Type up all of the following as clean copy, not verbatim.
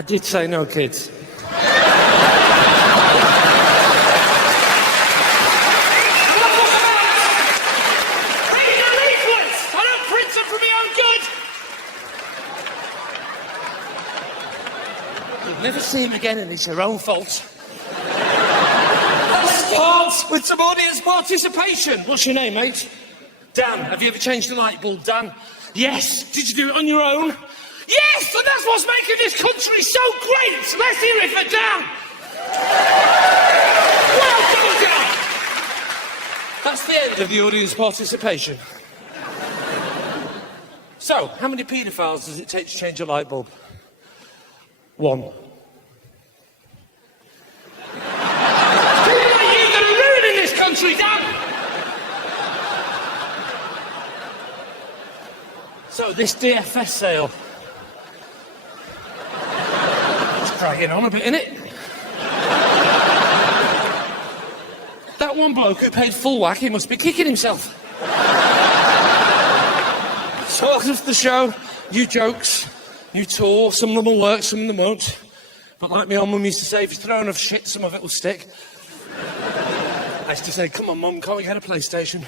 I did say no kids. Never see him again, and it's your own fault. Let's start with some audience participation. What's your name, mate? Dan. Have you ever changed the light bulb, Dan? Yes. Did you do it on your own? Yes, and that's what's making this country so great. Let's hear it for Dan. Well done, Dan. That's the end of the audience participation. So, how many paedophiles does it take to change a light bulb? 1. Country, Dan! So this DFS sale, it's dragging on a bit, innit? That one bloke who paid full whack, he must be kicking himself. So after the show, new jokes, new tour, some of them will work, some of them won't. But like my old mum used to say, if you throw enough shit, some of it will stick. I used to say, come on, Mum, can't we get a PlayStation?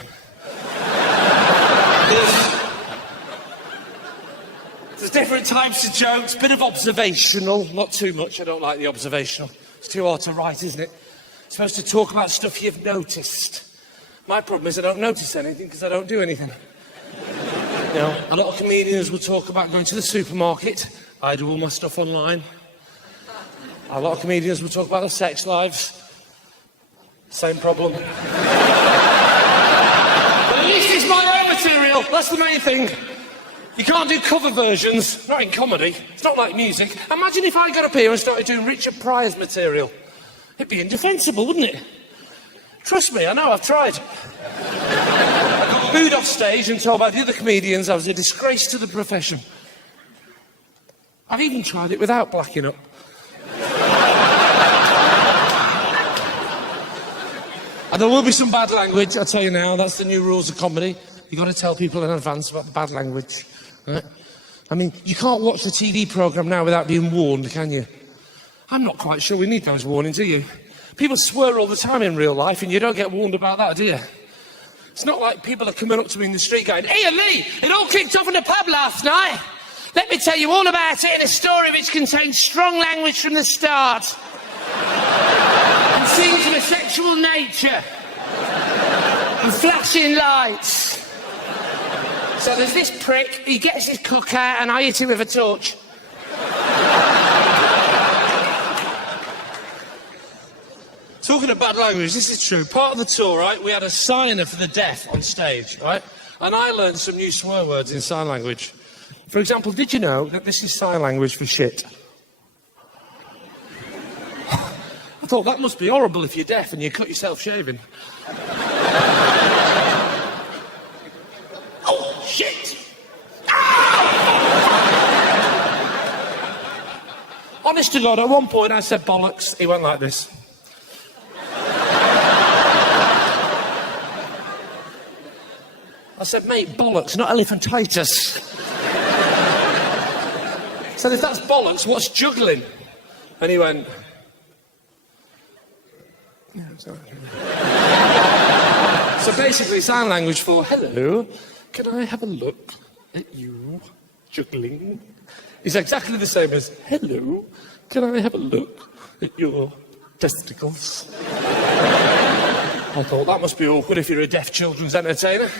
There's different types of jokes, bit of observational, not too much, I don't like the observational. It's too hard to write, isn't it? You're supposed to talk about stuff you've noticed. My problem is I don't notice anything because I don't do anything. You know, a lot of comedians will talk about going to the supermarket. I do all my stuff online. A lot of comedians will talk about their sex lives. Same problem. But at least it's my own material. That's the main thing. You can't do cover versions, not in comedy. It's not like music. Imagine if I got up here and started doing Richard Pryor's material. It'd be indefensible, wouldn't it? Trust me, I know, I've tried. I got booed off stage and told by the other comedians I was a disgrace to the profession. I've even tried it without blacking up. And there will be some bad language, I'll tell you now, that's the new rules of comedy. You've got to tell people in advance about the bad language. Right? I mean, you can't watch the TV programme now without being warned, can you? I'm not quite sure we need those warnings, do you? People swear all the time in real life and you don't get warned about that, do you? It's not like people are coming up to me in the street going, "Hey, Lee, it all kicked off in the pub last night. Let me tell you all about it in a story which contains strong language from the start. And scenes of a sexual nature. And flashing lights. So there's this prick, he gets his cock out and I hit him with a torch." Talking of bad language, this is true. Part of the tour, right, we had a signer for the deaf on stage, right? And I learned some new swear words in sign language. For example, did you know that this is sign language for shit? I thought that must be horrible if you're deaf and you cut yourself shaving. Oh, shit! Ah! Honest to God, at one point I said bollocks, he went like this. I said, mate, bollocks, not elephantitis. I said, if that's bollocks, what's juggling? And he went... Yeah, sorry. So basically, sign language for, hello, can I have a look at you juggling? Is exactly the same as, hello, can I have a look at your testicles? I thought that must be awkward if you're a deaf children's entertainer.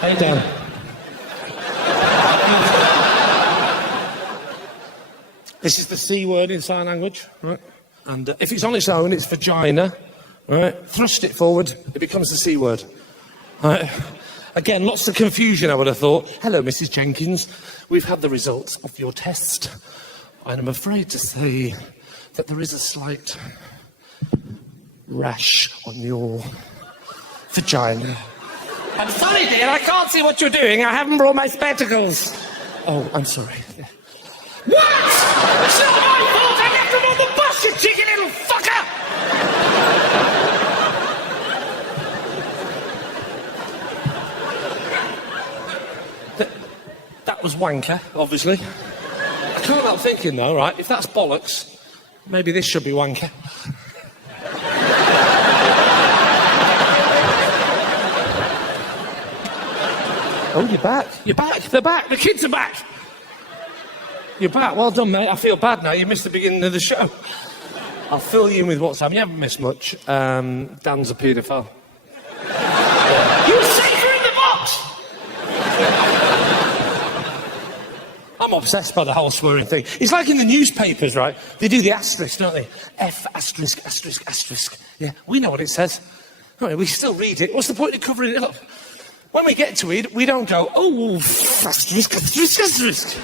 Hey, Dan. This is the C word in sign language, right? And if it's on its own, it's vagina, right? Thrust it forward, it becomes the C word. Right? Again, lots of confusion, I would have thought. Hello, Mrs. Jenkins. We've had the results of your test. And I'm afraid to say that there is a slight rash on your vagina. I'm sorry, dear, I can't see what you're doing. I haven't brought my spectacles. Oh, I'm sorry. What? It's not my fault! I left them on the bus, you cheeky little fucker! That was wanker, obviously. I can't help thinking, though, right, if that's bollocks, maybe this should be wanker. Oh, you're back. You're back. They're back. The kids are back. You're back. Well done, mate. I feel bad now. You missed the beginning of the show. I'll fill you in with what's happened. You haven't missed much. Dan's a paedophile. You safer in the box! I'm obsessed by the whole swearing thing. It's like in the newspapers, right? They do the asterisk, don't they? F asterisk, asterisk, asterisk. Yeah, we know what it says. Right, we still read it. What's the point of covering it up? When we get to it, we don't go, oh, asterisk, asterisk, asterisk.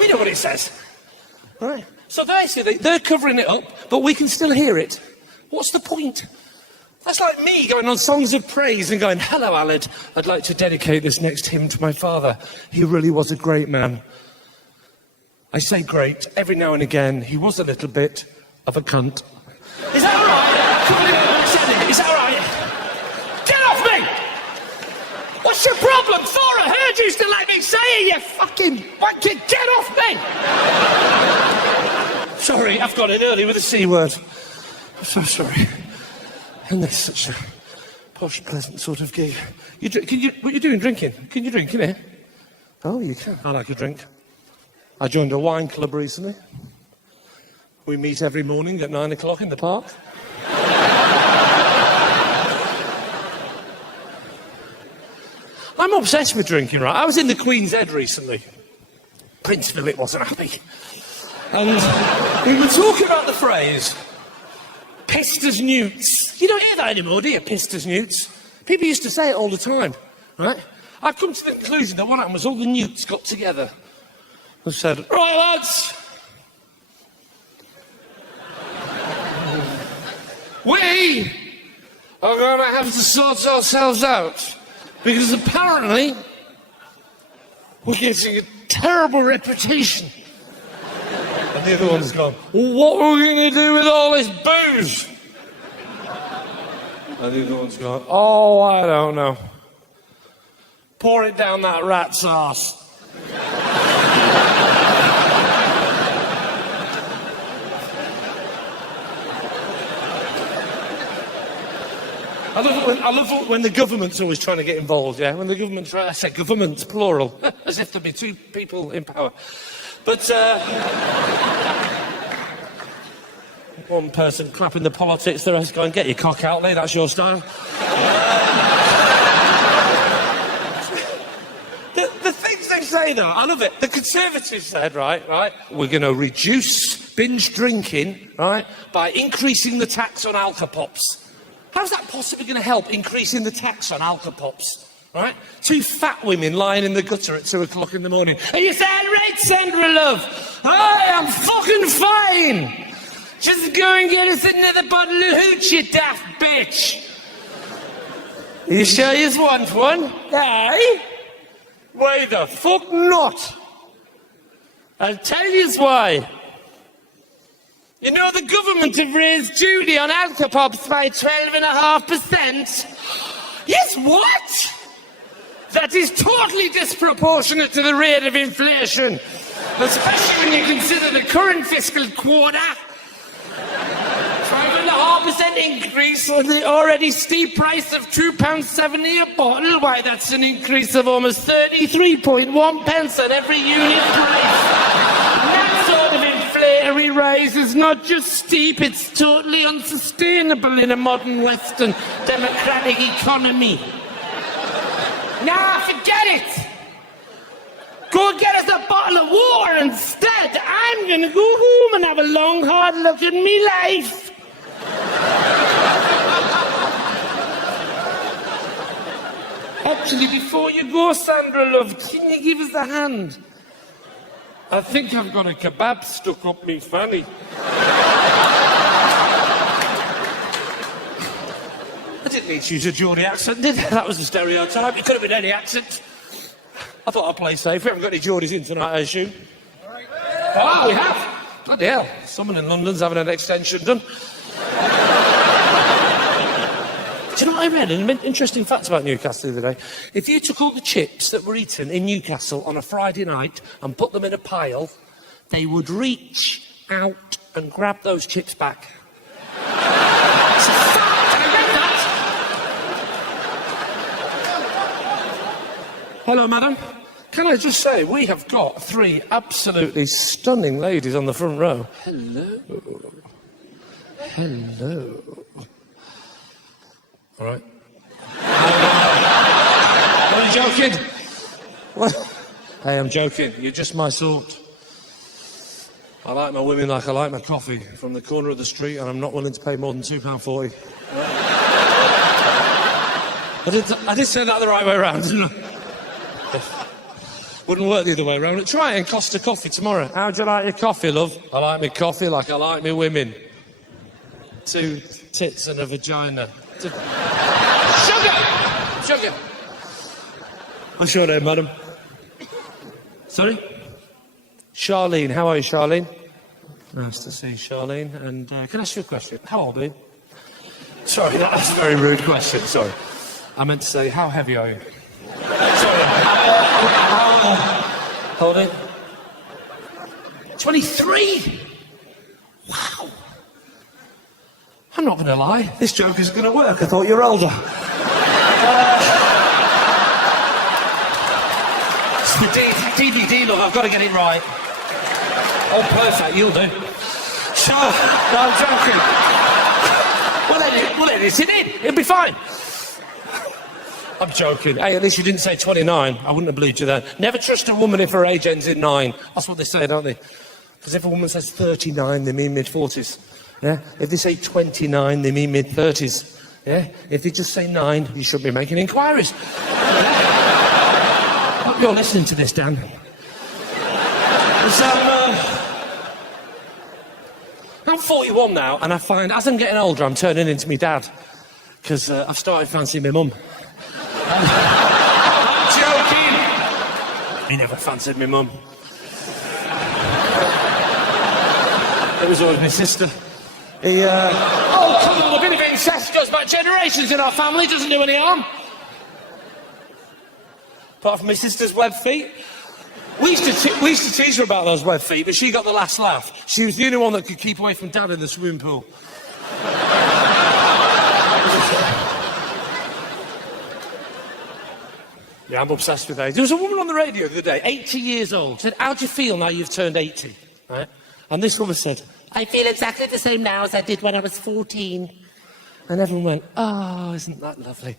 We know what it says. Right. So basically, they're covering it up, but we can still hear it. What's the point? That's like me going on Songs of Praise and going, hello, Aled, I'd like to dedicate this next hymn to my father. He really was a great man. I say great. Every now and again, he was a little bit of a cunt. Is that all right? I can't believe I said it. Is that all right? Get off me! What's your problem? Thora Heard used to let me say it, you fucking wanker. Get off me! Sorry, I've got in early with the C word. I'm so sorry. And there's such a posh, pleasant sort of gig. What are you doing, drinking? Can you drink in here? Oh, you can. I like a drink. I joined a wine club recently. We meet every morning at 9 o'clock in the park. I'm obsessed with drinking, right? I was in the Queen's Head recently. Prince Philip wasn't happy. And we were talking about the phrase, pissed as newts. You don't hear that anymore, do you? Pissed as newts. People used to say it all the time, right? I've come to the conclusion that what happened was all the newts got together and said, right, lads, we are going to have to sort ourselves out because apparently we're getting a terrible reputation. And the other one's gone, well, what are we going to do with all this booze? And the other one's gone, oh, I don't know. Pour it down that rat's arse. I love it when the government's always trying to get involved, yeah? When the government, I say government, plural, as if there'd be two people in power. But, one person clapping the politics, the rest going, get your cock out there, that's your style. the things they say, though, I love it. The Conservatives said, right, we're going to reduce binge drinking, right, by increasing the tax on alcopops. How's that possibly going to help increasing the tax on alcopops? Right? Two fat women lying in the gutter at 2 o'clock in the morning. And you say, right, Sandra, love, I am fucking fine. Just go and get us another bottle of hooch, you daft bitch. Are you sure you want one? Aye? Why the fuck not? I'll tell you why. You know the government have raised duty on alcopops by 12.5%? Yes, what? That is totally disproportionate to the rate of inflation, especially when you consider the current fiscal quarter. 12.5% increase on the already steep price of £2.70 a bottle. Why, that's an increase of almost 33.1 pence on every unit price. That sort of inflationary rise is not just steep, it's totally unsustainable in a modern Western democratic economy. Nah, forget it! Go get us a bottle of water instead! I'm gonna go home and have a long, hard look at me life! Actually, before you go, Sandra, love, can you give us a hand? I think I've got a kebab stuck up me fanny. I didn't need to use a Geordie accent, did I? That was a stereotype. It could have been any accent. I thought I'd play safe. We haven't got any Geordies in tonight, I assume. Oh, we have? Bloody hell. Someone in London's having an extension done. Do you know what I read? An interesting fact about Newcastle the other day. If you took all the chips that were eaten in Newcastle on a Friday night and put them in a pile, they would reach out and grab those chips back. It's a fact. I read that. Hello, madam. Can I just say, we have got 3 absolutely stunning ladies on the front row. Hello. Hello. All right. Are you joking? What? Hey, I'm joking. You're just my sort. I like my women like I like my coffee, from the corner of the street, and I'm not willing to pay more than £2.40. I did say that the right way around, didn't I? Wouldn't work the other way around. Try it and Costa Coffee tomorrow. How'd you like your coffee, love? I like my coffee like I like my women. 2 tits and a vagina. Sugar! Sugar! What's your name, madam? Sorry? Charlene. How are you, Charlene? Nice to see you, Charlene. And can I ask you a question? How old are you? Sorry, that's a very rude question. Sorry. I meant to say, how heavy are you? Sorry. How old are you? 23? Wow. I'm not going to lie. This joke is going to work. I thought you were older. It's the DVD, look. I've got to get it right. Oh, perfect. You'll do. Sure. No, I'm joking. We'll edit it in. It'll be fine. I'm joking. Hey, at least you didn't say 29. I wouldn't have believed you then. Never trust a woman if her age ends in 9. That's what they say, don't they? Because if a woman says 39, they mean mid-40s. Yeah? If they say 29, they mean mid-30s. Yeah? If they just say 9, you should be making inquiries. Yeah? Hope you're listening to this, Dan. I'm 41 now, and I find as I'm getting older, I'm turning into my dad. Because I've started fancying my mum. I'm joking! He never fancied my mum. It was always my sister. Oh, come on, a bit of incest goes back generations in our family, doesn't do any harm. Apart from my sister's web feet. We used to tease her about those web feet, but she got the last laugh. She was the only one that could keep away from Dad in the swimming pool. Yeah, I'm obsessed with age. There was a woman on the radio the other day, 80 years old, said, how do you feel now you've turned 80? Right? And this woman said, I feel exactly the same now as I did when I was 14. And everyone went, oh, isn't that lovely?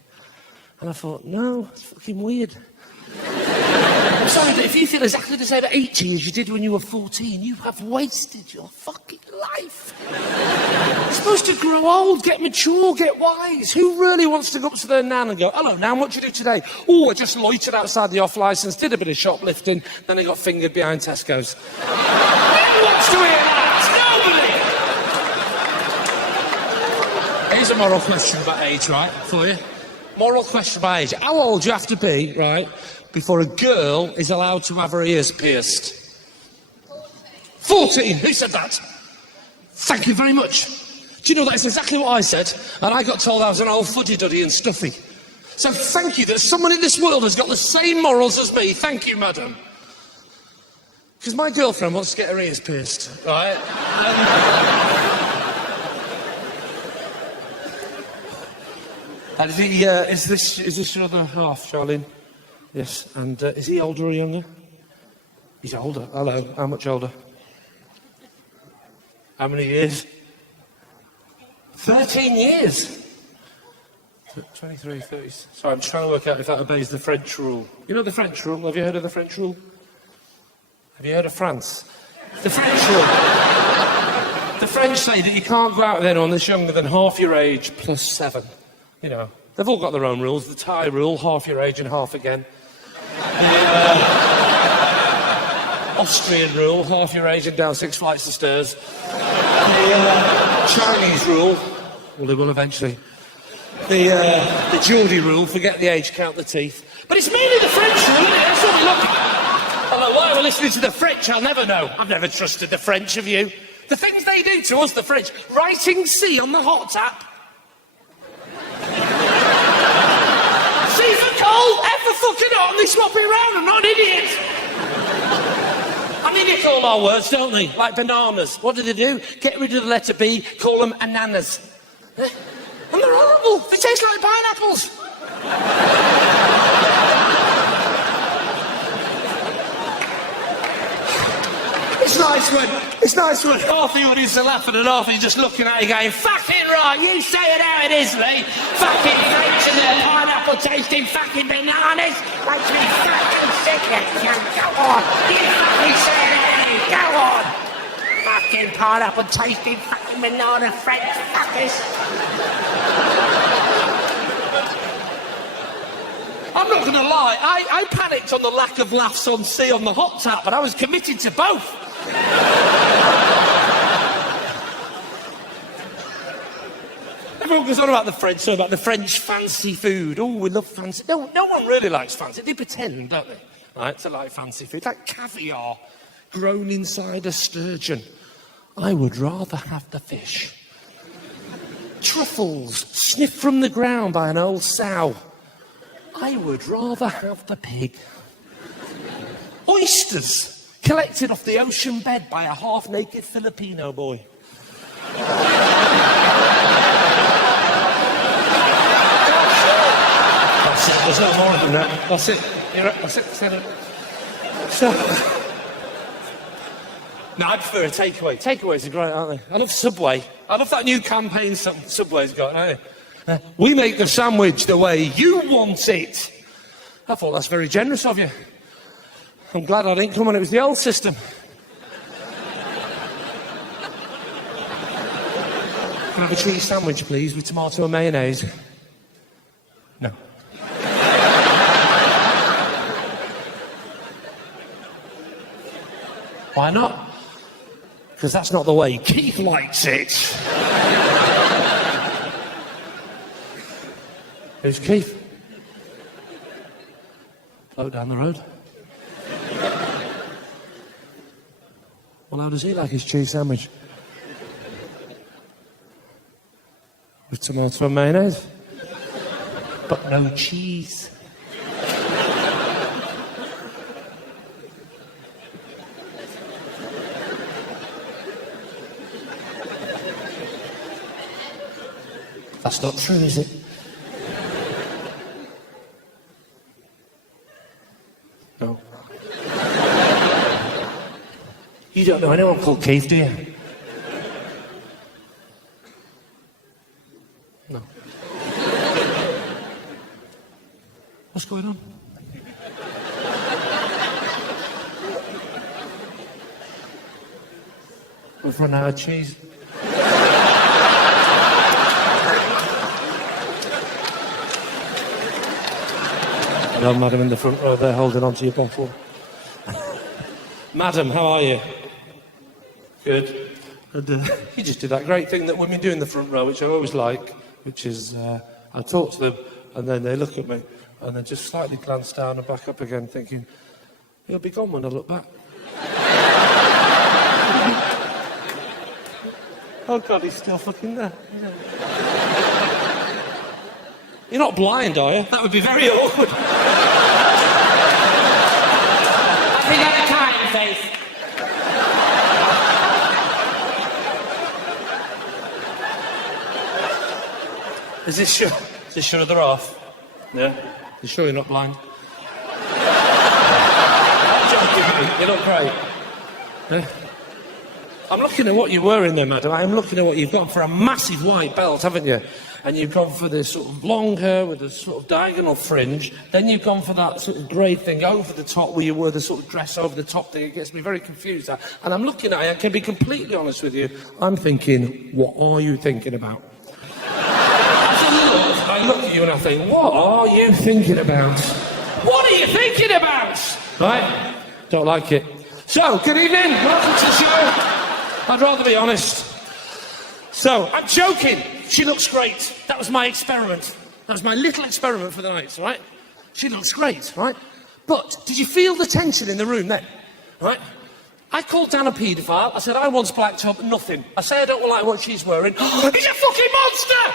And I thought, no, it's fucking weird. I'm sorry, but if you feel exactly the same at 80 as you did when you were 14, you have wasted your fucking life. You're supposed to grow old, get mature, get wise. Who really wants to go up to their nan and go, hello, nan, what do you do today? Oh, I just loitered outside the off-licence, did a bit of shoplifting, then I got fingered behind Tesco's. Who wants to hear that? Nobody! Here's a moral question about age, right, for you. Moral question about age. How old do you have to be, right, before a girl is allowed to have her ears pierced? 14. Who said that? Thank you very much. Do you know, that's exactly what I said, and I got told I was an old fuddy-duddy and stuffy. So thank you that someone in this world has got the same morals as me. Thank you, madam. Because my girlfriend wants to get her ears pierced, right? And is this your other half, Charlene? Yes, and is he older or younger? He's older. Hello, how much older? How many years? 13 years! 23, 30... Sorry, I'm just trying to work out if that obeys the French rule. You know the French rule? Have you heard of the French rule? Have you heard of France? The French rule. The French say that you can't go out with anyone that's younger than half your age plus 7. You know, they've all got their own rules. The Thai rule, half your age and half again. The Austrian rule, half your age and down 6 flights of stairs. The Chinese rule, well, they will eventually. The Geordie rule, forget the age, count the teeth. But it's mainly the French rule, isn't it? That's what we look at. Although why we're listening to the French, I'll never know. I've never trusted the French of you. The things they do to us, the French. Writing C on the hot tap. a fucking not, and they swap it around. I'm not an idiot. I mean, they call our words, don't they? Like bananas. What do? Get rid of the letter B, call them ananas. And they're horrible. They taste like pineapples. It's nice when half of you is laughing and half of you just looking at you going, fucking right, you say it how it is, Lee. Fucking French and their pineapple tasting fucking bananas. Makes me fucking sick, you cunt. Go on. You fucking say it how it is. Go on. Fucking pineapple tasting fucking banana French fuckers. I'm not going to lie, I panicked on the lack of laughs on C on the hot tap, but I was committed to both. Everyone goes on about the French, so about the French fancy food. Oh, we love fancy. No one really likes fancy. They pretend, don't they? Right, to like fancy food. Like caviar grown inside a sturgeon. I would rather have the fish. Truffles sniffed from the ground by an old sow. I would rather have the pig. Oysters collected off the ocean bed by a half-naked Filipino boy. That's it, there's no more than that. That's it. That's it. So... No, I prefer a takeaway. Takeaways are great, aren't they? I love Subway. I love that new campaign Subway's got, don't they? We make the sandwich the way you want it. I thought that's very generous of you. I'm glad I didn't come when it was the old system. Can I have a cheese sandwich, please, with tomato and mayonnaise? No. Why not? Because that's not the way Keith likes it. Who's Keith? Bloke down the road. Well, how does he like his cheese sandwich? With tomato and mayonnaise? But no cheese. That's not true, is it? No. You don't know anyone called Keith, do you? No. What's going on? We've run out of cheese. No, madam in the front row there holding on to your bottle. Madam, how are you? Good. And, you just did that great thing that women do in the front row, which I always like, which is I talk to them and then they look at me and then just slightly glance down and back up again thinking, he'll be gone when I look back. Oh God, he's still fucking there. You're not blind, are you? That would be very awkward. We got a time face. Is this sure they're off? Yeah? You sure you're not blind? I'm joking, mate. You look great. Yeah? I'm looking at what you're wearing there, madam. I'm looking at what you've got for a massive white belt, haven't you? And you've gone for this sort of long hair with a sort of diagonal fringe. Then you've gone for that sort of grey thing over the top where you wear the sort of dress over the top thing. It gets me very confused. And I'm looking at it, I can be completely honest with you. I'm thinking, what are you thinking about? I look at you and I think, what are you thinking about? What are you thinking about? Right? Don't like it. So, good evening. Welcome to the show. I'd rather be honest. So, I'm joking. She looks great. That was my experiment. That was my little experiment for the night, right? She looks great, right? But did you feel the tension in the room then? Right? I called Dan a paedophile. I said, I want black top, nothing. I say I don't like what she's wearing. He's a fucking monster!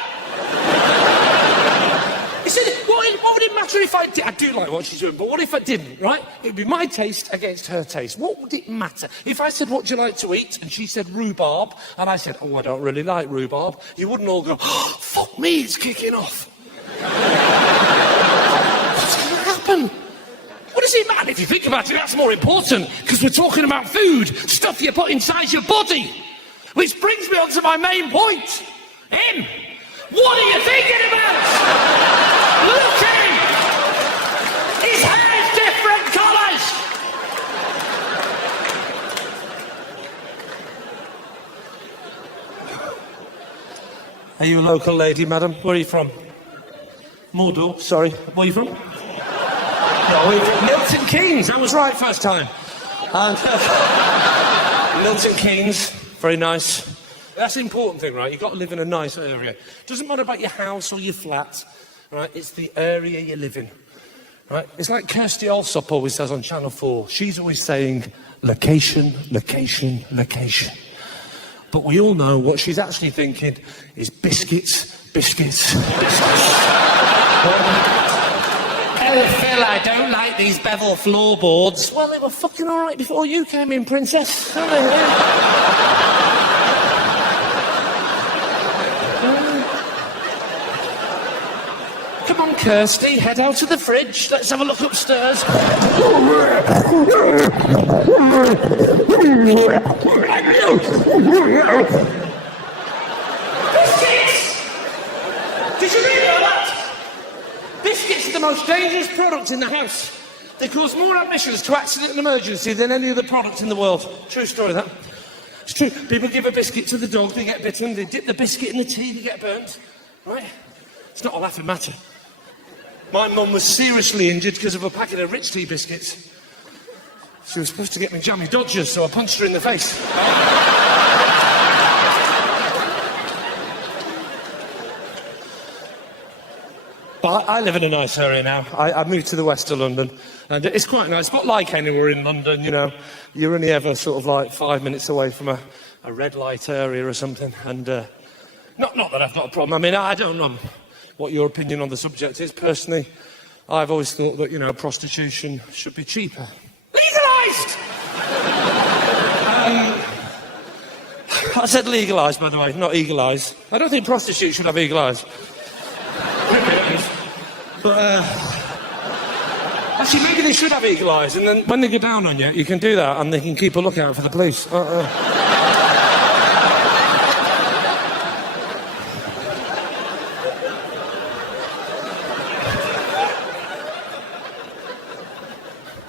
He's silly. What would it matter if I did? I do like what she's doing, but what if I didn't, right? It'd be my taste against her taste. What would it matter? If I said, what do you like to eat? And she said, rhubarb. And I said, oh, I don't really like rhubarb. You wouldn't all go, oh, fuck me, it's kicking off. What's going to happen? What does it matter? If you think about it, that's more important, because we're talking about food, stuff you put inside your body. Which brings me on to my main point. Him. What are you thinking about? Look at him! His hair's different colours! Are you a local lady, madam? Where are you from? Mordor, sorry. Where are you from? No, we're from Milton Keynes. I was right first time. And, Milton Keynes, very nice. That's the important thing, right? You've got to live in a nice area. Doesn't matter about your house or your flat, right? It's the area you live in, right? It's like Kirsty Allsop always says on Channel 4. She's always saying, location, location, location. But we all know what she's actually thinking is biscuits, biscuits, biscuits. Oh, Phil, I don't like these bevel floorboards. Well, they were fucking all right before you came in, princess. Weren't they? Come on, Kirsty, head out to the fridge. Let's have a look upstairs. Biscuits! Did you really know that? Biscuits are the most dangerous product in the house. They cause more admissions to accident and emergency than any other product in the world. True story, that. It's true. People give a biscuit to the dog, they get bitten. They dip the biscuit in the tea, they get burnt. Right? It's not a laughing matter. My mum was seriously injured because of a packet of Rich Tea biscuits. She was supposed to get me jammy Dodgers, so I punched her in the face. But I live in a nice area now. I moved to the west of London, and it's quite nice. But like anywhere in London, you know, you're only ever sort of like 5 minutes away from a red light area or something. And not that I've got a problem. I mean, I don't know what your opinion on the subject is. Personally, I've always thought that, you know, prostitution should be cheaper. Legalised! I said legalised, by the way, not eagle-eyes. I don't think prostitutes should have eagle-eyes. But, actually, maybe they should have eagle eyes, and then when they go down on you, you can do that, and they can keep a lookout for the police.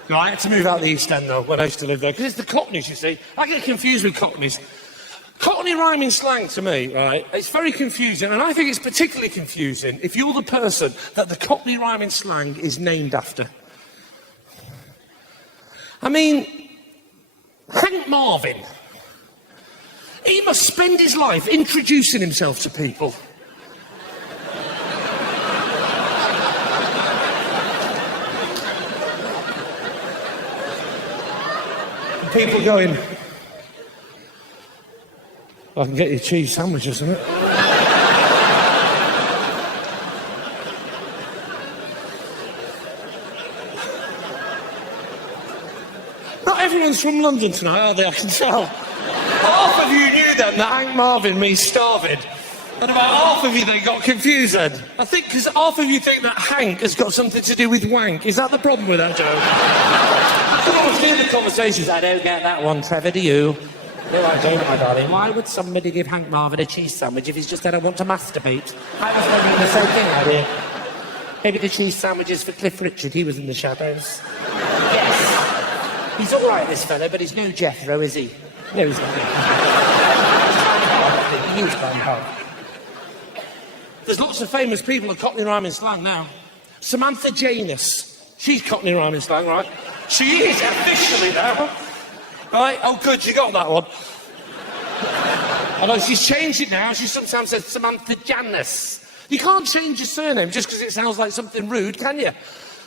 No, I had to move out the East End, though, when I used to live there, because it's the Cockneys, you see. I get confused with Cockneys. Cockney rhyming slang, to me, right, it's very confusing, and I think it's particularly confusing if you're the person that the Cockney rhyming slang is named after. I mean, Hank Marvin, he must spend his life introducing himself to people. And people going, I can get you cheese sandwiches, isn't it? Not everyone's from London tonight, are they? I can tell. Half of you knew then that Hank Marvin means starving. And about half of you then got confused then. I think because half of you think that Hank has got something to do with wank. Is that the problem with that joke? I can almost hear the conversations. I don't get that one, Trevor, do you? No, I don't, my darling. Why would somebody give Hank Marvin a cheese sandwich if he's just said, I want to masturbate? I was wondering the same thing, idea. Maybe the cheese sandwich is for Cliff Richard. He was in the shadows. Yes. He's all right, this fella, but he's no Jethro, is he? No, he's not. He's gone home. There's lots of famous people of Cockney rhyming slang now. Samantha Janus. She's Cockney rhyming slang, right? She is officially now. Right? Oh, good, you got that one. Although she's changed it now, she sometimes says Samantha Janus. You can't change your surname just because it sounds like something rude, can you?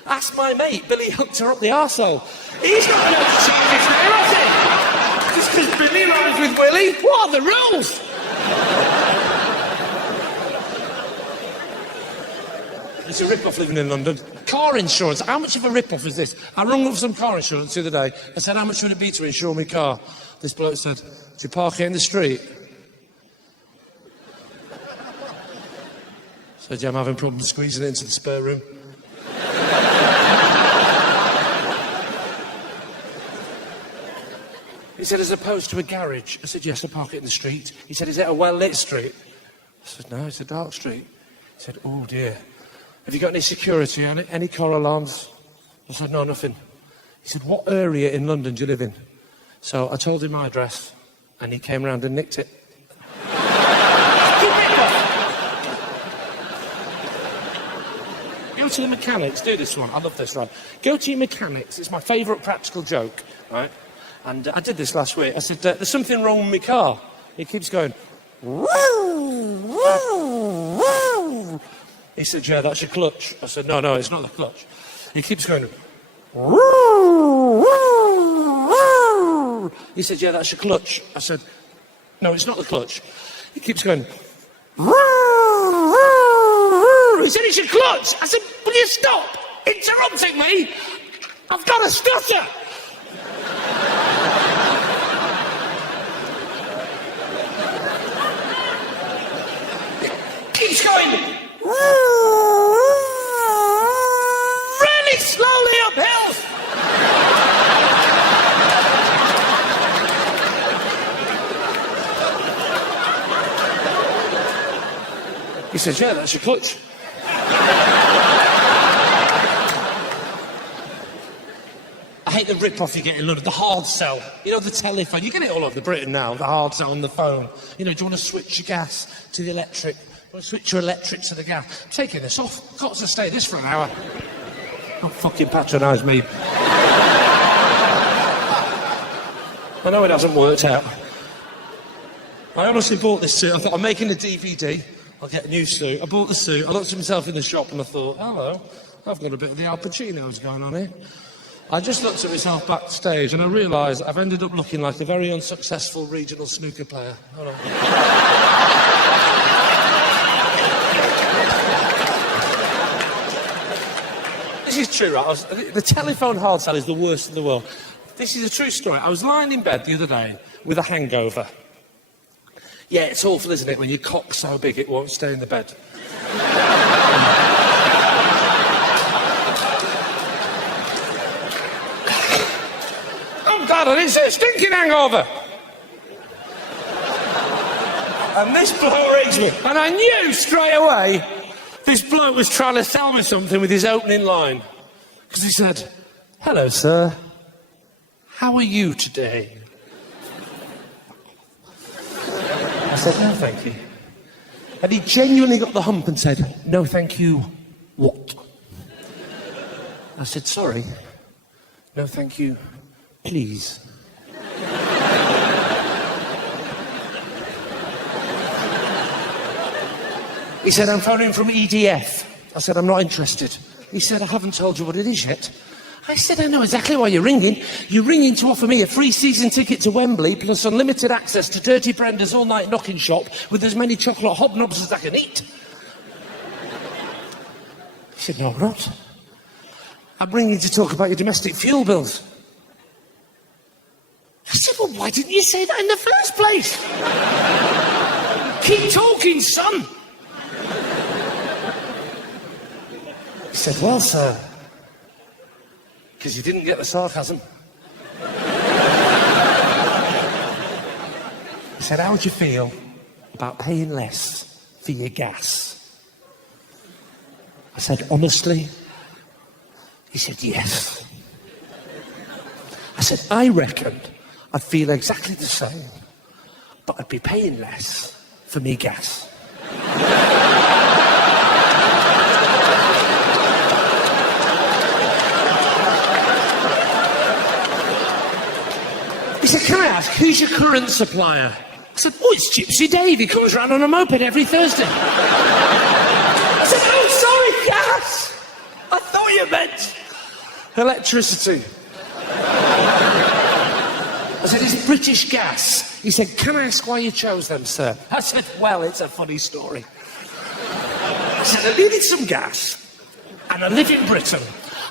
Ask my mate, Billy hooked her up the arsehole. He's not going to change his name, has he? Just because Billy rhymes with Willie? What are the rules? It's a rip-off living in London. Car insurance. How much of a rip-off is this? I rung up some car insurance the other day. I said, how much would it be to insure my car? This bloke said, do you park it in the street? I said, yeah, I'm having problems squeezing it into the spare room. He said, as opposed to a garage. I said, yes, I park it in the street. He said, is it a well-lit street? I said, no, it's a dark street. He said, oh dear. Have you got any security on it? Any car alarms? I said, no, nothing. He said, what area in London do you live in? So I told him my address, and he came round and nicked it. Go to the mechanics, do this one. I love this, right? Go to your mechanics. It's my favourite practical joke, right? And I did this last week. I said, there's something wrong with my car. He keeps going, woo, woo, woo. He said, yeah, that's your clutch. I said, no, it's not the clutch. He keeps going, woo, woo, woo. He said, yeah, that's your clutch. I said, no, it's not the clutch. He keeps going, woo, woo. He said, it's your clutch. I said, will you stop interrupting me? I've got a stutter. Keeps going really slowly uphill. He says, yeah, that's your clutch. I hate the rip-off you get in London, the hard sell. You know, the telephone. You get it all over Britain now, the hard sell on the phone. You know, do you want to switch your gas to the electric? Do you want to switch your electric to the gas? I'm taking this off. I've got to stay this for an hour. Don't fucking patronise me. I know it hasn't worked out. I honestly bought this suit. I thought, I'm making a DVD. I'll get a new suit. I bought the suit. I looked at myself in the shop and I thought, hello, I've got a bit of the Al Pacino's going on here. I just looked at myself backstage and I realised I've ended up looking like a very unsuccessful regional snooker player. Hold on. This is true, right? The telephone hard sell is the worst in the world. This is a true story. I was lying in bed the other day with a hangover. Yeah, it's awful, isn't it, when your cock's so big it won't stay in the bed. God, and it's a stinking hangover. And this bloke rings me, and I knew straight away this bloke was trying to sell me something with his opening line. Because he said, hello, sir. How are you today? I said, no, thank you. And he genuinely got the hump and said, no, thank you, what? I said, sorry. No, thank you. Please. He said, I'm phoning from EDF. I said, I'm not interested. He said, I haven't told you what it is yet. I said, I know exactly why you're ringing. You're ringing to offer me a free season ticket to Wembley plus unlimited access to Dirty Brenda's all-night knocking shop with as many chocolate hobnobs as I can eat. He said, no, I'm not. I'm ringing to talk about your domestic fuel bills. I said, well, why didn't you say that in the first place? Keep talking, son. He said, well, sir, because you didn't get the sarcasm. He said, how would you feel about paying less for your gas? I said, honestly? He said, yes. I said, I reckon I'd feel exactly the same, but I'd be paying less for me gas. He said, can I ask, who's your current supplier? I said, oh, it's Gypsy Dave. He comes round on a moped every Thursday. I said, oh, sorry, gas. I thought you meant electricity. I said, it's British Gas. He said, can I ask why you chose them, sir? I said, well, it's a funny story. I said, I needed some gas. and I live in Britain.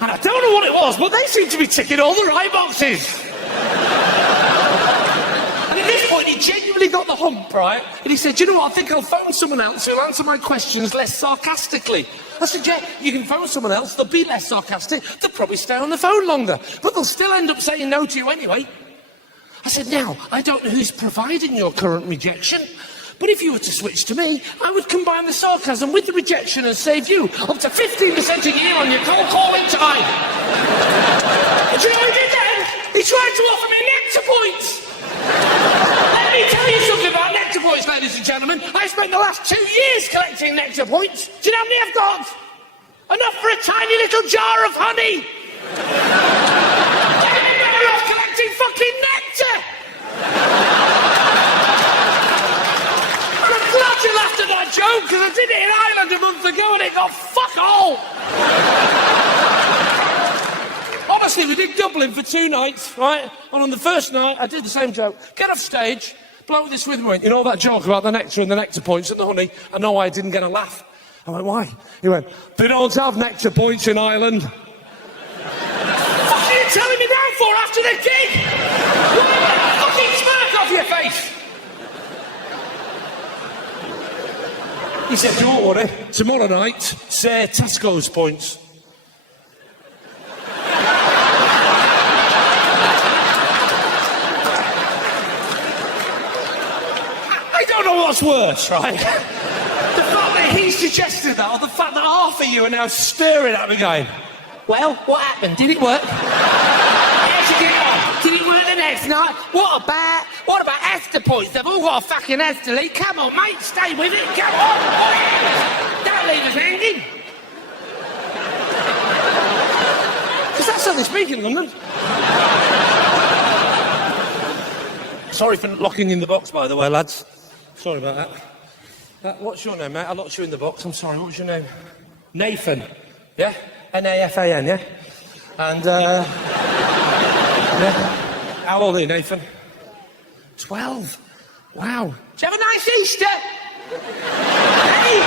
And I don't know what it was, but they seem to be ticking all the right boxes. And at this point, he genuinely got the hump, right? And he said, you know what, I think I'll phone someone else who'll answer my questions less sarcastically. I said, yeah, you can phone someone else, they'll be less sarcastic, they'll probably stay on the phone longer, but they'll still end up saying no to you anyway. I said, now, I don't know who's providing your current rejection, but if you were to switch to me, I would combine the sarcasm with the rejection and save you up to 15% a year on your cold calling time. And do you know what he did then? He tried to offer me nectar points. Let me tell you something about nectar points, ladies and gentlemen. I spent the last 2 years collecting nectar points. Do you know how many I've got? Enough for a tiny little jar of honey. I'd be better off collecting fucking nectar. And I'm glad you laughed at that joke, because I did it in Ireland a month ago and it got fuck all. Honestly, we did Dublin for 2 nights, right? And on the first night, I did the same joke. Get off stage, bloke this with me went, you know that joke about the nectar and the nectar points and the honey? And no, I didn't get a laugh. I went, why? He went, they don't have nectar points in Ireland. What are you telling me now for after the gig? Fucking smirk off your face. He said, don't worry, tomorrow night, say Tesco's points. I don't know what's worse, right? The fact that he suggested that, or the fact that half of you are now staring at me going, well, what happened? Did it work? Yes, it did. Did it work the next night? What about Esther points? They've all got a fucking Esther Lee. Come on, mate, stay with it. Come on. Don't leave us hanging. Because that's how they speak in London. Sorry for locking you in the box, by the way, lads. Sorry about that. What's your name, mate? I locked you in the box. I'm sorry, what's your name? Nathan. Yeah? N-A-F-A-N, yeah? And, yeah. How old are you, Nathan? 12. Wow. Did you have a nice Easter? Hey!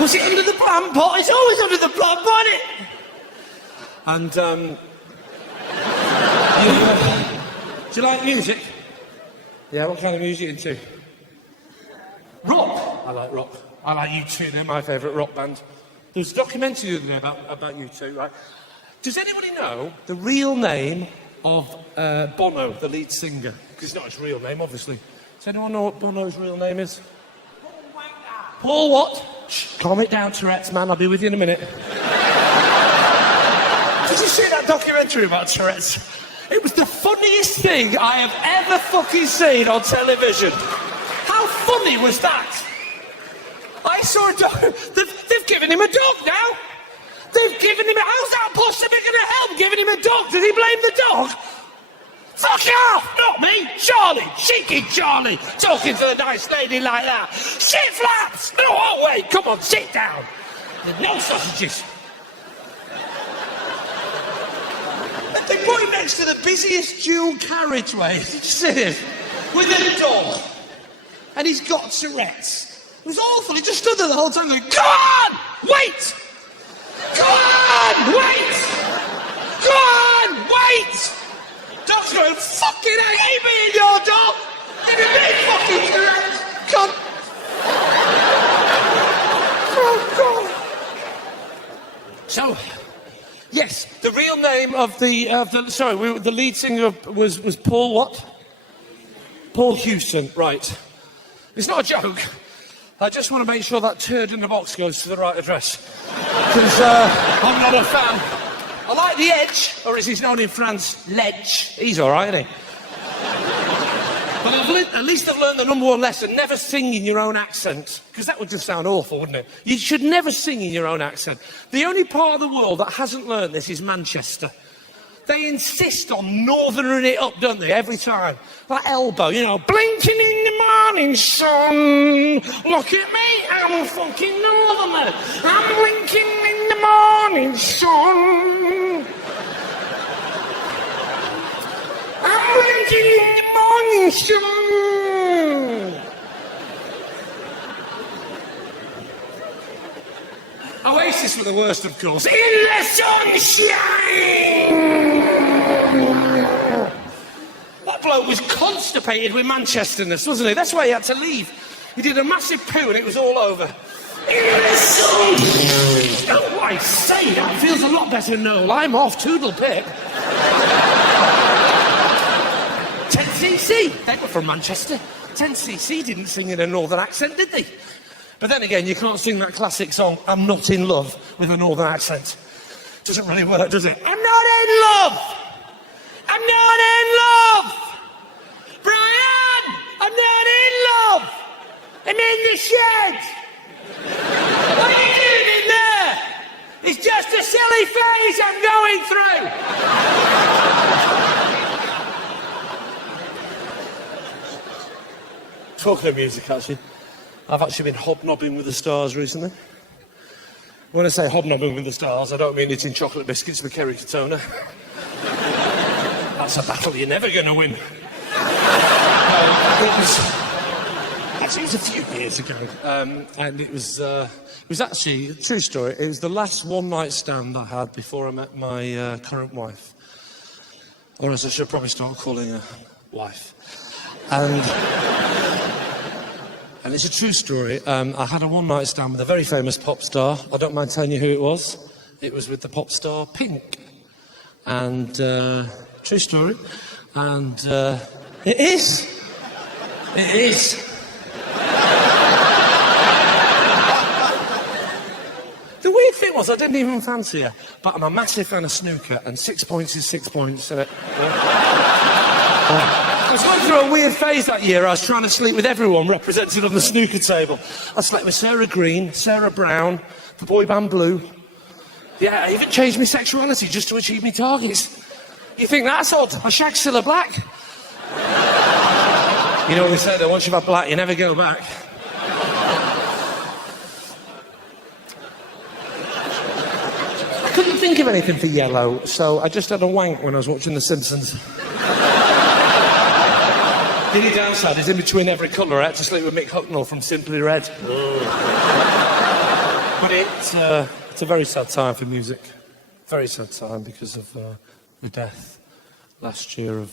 Was it under the plant pot? It's always under the plant pot, isn't it? And, do you like music? Yeah, what kind of music are you into? Rock. I like rock. I like U2, they're my favourite rock band. There was a documentary the other day about U2, right? Does anybody know the real name of Bono, the lead singer? Because it's not his real name, obviously. Does anyone know what Bono's real name is? Paul what? Shh, calm it down, Tourette's, man. I'll be with you in a minute. Did you see that documentary about Tourette's? It was the funniest thing I have ever fucking seen on television. How funny was that? I saw a dog. They've given him a dog now. They've given him a... How's that possibly going to help giving him a dog? Does he blame the dog? Fuck off! Not me! Charlie! Cheeky Charlie! Talking to a nice lady like that. Shit flaps! No, oh, wait, come on, sit down. No sausages. They put him next to the busiest dual carriageway. Did you see this? With a dog. And he's got Tourette's. It was awful. He just stood there the whole time going, go on! Wait! Go on! Wait! Go on! Wait! Dog's going, fucking hate me and your dog! Give me fucking Tourette's! Come! Oh, God! So, yes, the real name of the lead singer was Paul what? Paul Hewson, right. It's not a joke. I just want to make sure that turd in the box goes to the right address. Because I'm not a fan. I like the Edge, or as he's known in France, Ledge. He's all right, isn't he? But at least I've learned the #1 lesson, never sing in your own accent. Because that would just sound awful, wouldn't it? You should never sing in your own accent. The only part of the world that hasn't learned this is Manchester. They insist on northernering it up, don't they, every time? That elbow, you know, blinking in the morning sun. Look at me, I'm a fucking northerner. I'm blinking in the morning sun. I'm blinking in the morning sun. Oasis were the worst, of course. In the sunshine! That bloke was constipated with Manchesterness, wasn't he? That's why he had to leave. He did a massive poo and it was all over. In the sun! Oh, I say, that feels a lot better, Noel. I'm off, toodle pip. 10cc, they were from Manchester. 10cc didn't sing in a northern accent, did they? But then again, you can't sing that classic song, I'm Not in Love, with a northern accent. Doesn't really work, does it? I'm not in love! I'm not in love! Brian! I'm not in love! I'm in the shed! What are you doing in there? It's just a silly phase I'm going through! Talking of music, actually, I've actually been hobnobbing with the stars recently. When I say hobnobbing with the stars, I don't mean eating chocolate biscuits with Kerry Katona. That's a battle you're never going to win. It was a few years ago, and it was actually a true story. It was the last one-night stand I had before I met my current wife. Or as I should probably start calling her, wife. And it's a true story. I had a one-night stand with a very famous pop star. I don't mind telling you who it was. It was with the pop star Pink. And, true story. And, it is. It is. The weird thing was, I didn't even fancy her. But I'm a massive fan of snooker, and 6 points is 6 points, isn't it? I was going through a weird phase that year. I was trying to sleep with everyone represented on the snooker table. I slept with Sarah Green, Sarah Brown, the boy band Blue. Yeah, I even changed my sexuality just to achieve my targets. You think that's odd? I shagged Cilla Black. You know what they say, that once you've had black, you never go back. I couldn't think of anything for yellow, so I just had a wank when I was watching The Simpsons. The only downside is in between every colour I had to sleep with Mick Hucknall from Simply Red. But it's a very sad time for music. Very sad time because of the death last year of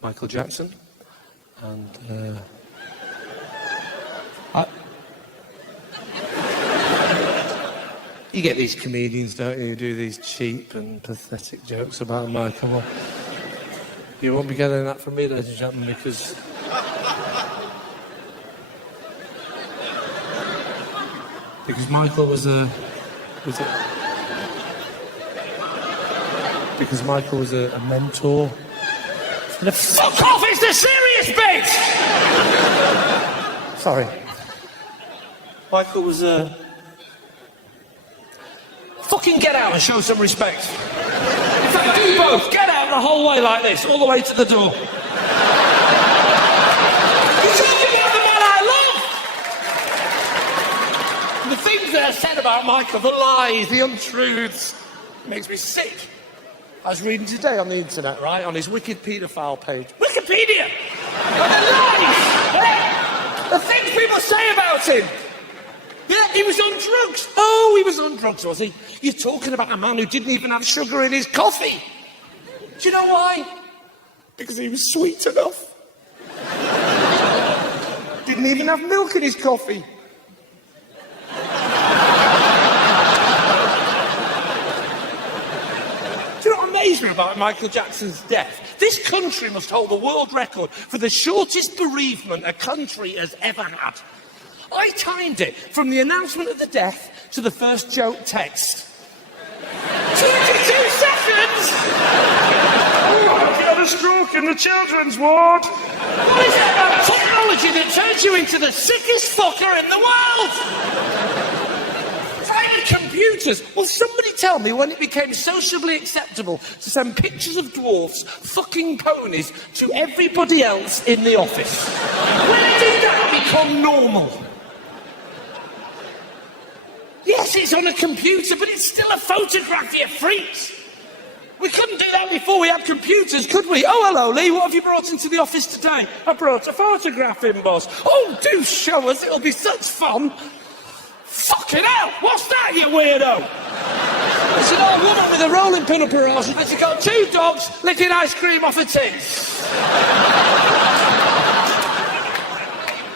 Michael Jackson. And you get these comedians, don't you, who do these cheap and pathetic jokes about Michael. You won't be getting that from me, ladies and gentlemen, because Michael was a mentor. And fuck off! It's the serious bit. Sorry, Michael was a fucking get out and show some respect. In fact, do both. Get out the whole way like this, all the way to the door. You're talking about the man I love! The things that are said about Michael, the lies, the untruths, makes me sick. I was reading today on the internet, right, on his wicked paedophile page. Wikipedia! And the lies! The things people say about him! Yeah, he was on drugs. Oh, he was on drugs, was he? You're talking about a man who didn't even have sugar in his coffee. Do you know why? Because he was sweet enough. Didn't even have milk in his coffee. Do you know what amazed me about Michael Jackson's death? This country must hold the world record for the shortest bereavement a country has ever had. I timed it from the announcement of the death to the first joke text. 22 seconds! Oh, I've got a stroke in the children's ward. What is it about technology that turns you into the sickest fucker in the world? Tiny computers. Will somebody tell me when it became sociably acceptable to send pictures of dwarfs fucking ponies to everybody else in the office? When did that become normal? Yes, it's on a computer, but it's still a photograph, you freaks! We couldn't do that before we had computers, could we? Oh, hello, Lee, what have you brought into the office today? I brought a photograph in, boss. Oh, do show us, it'll be such fun! Fucking hell! What's that, you weirdo? It's an old woman with a rolling pin up her arse, and she's got 2 dogs licking ice cream off her tits.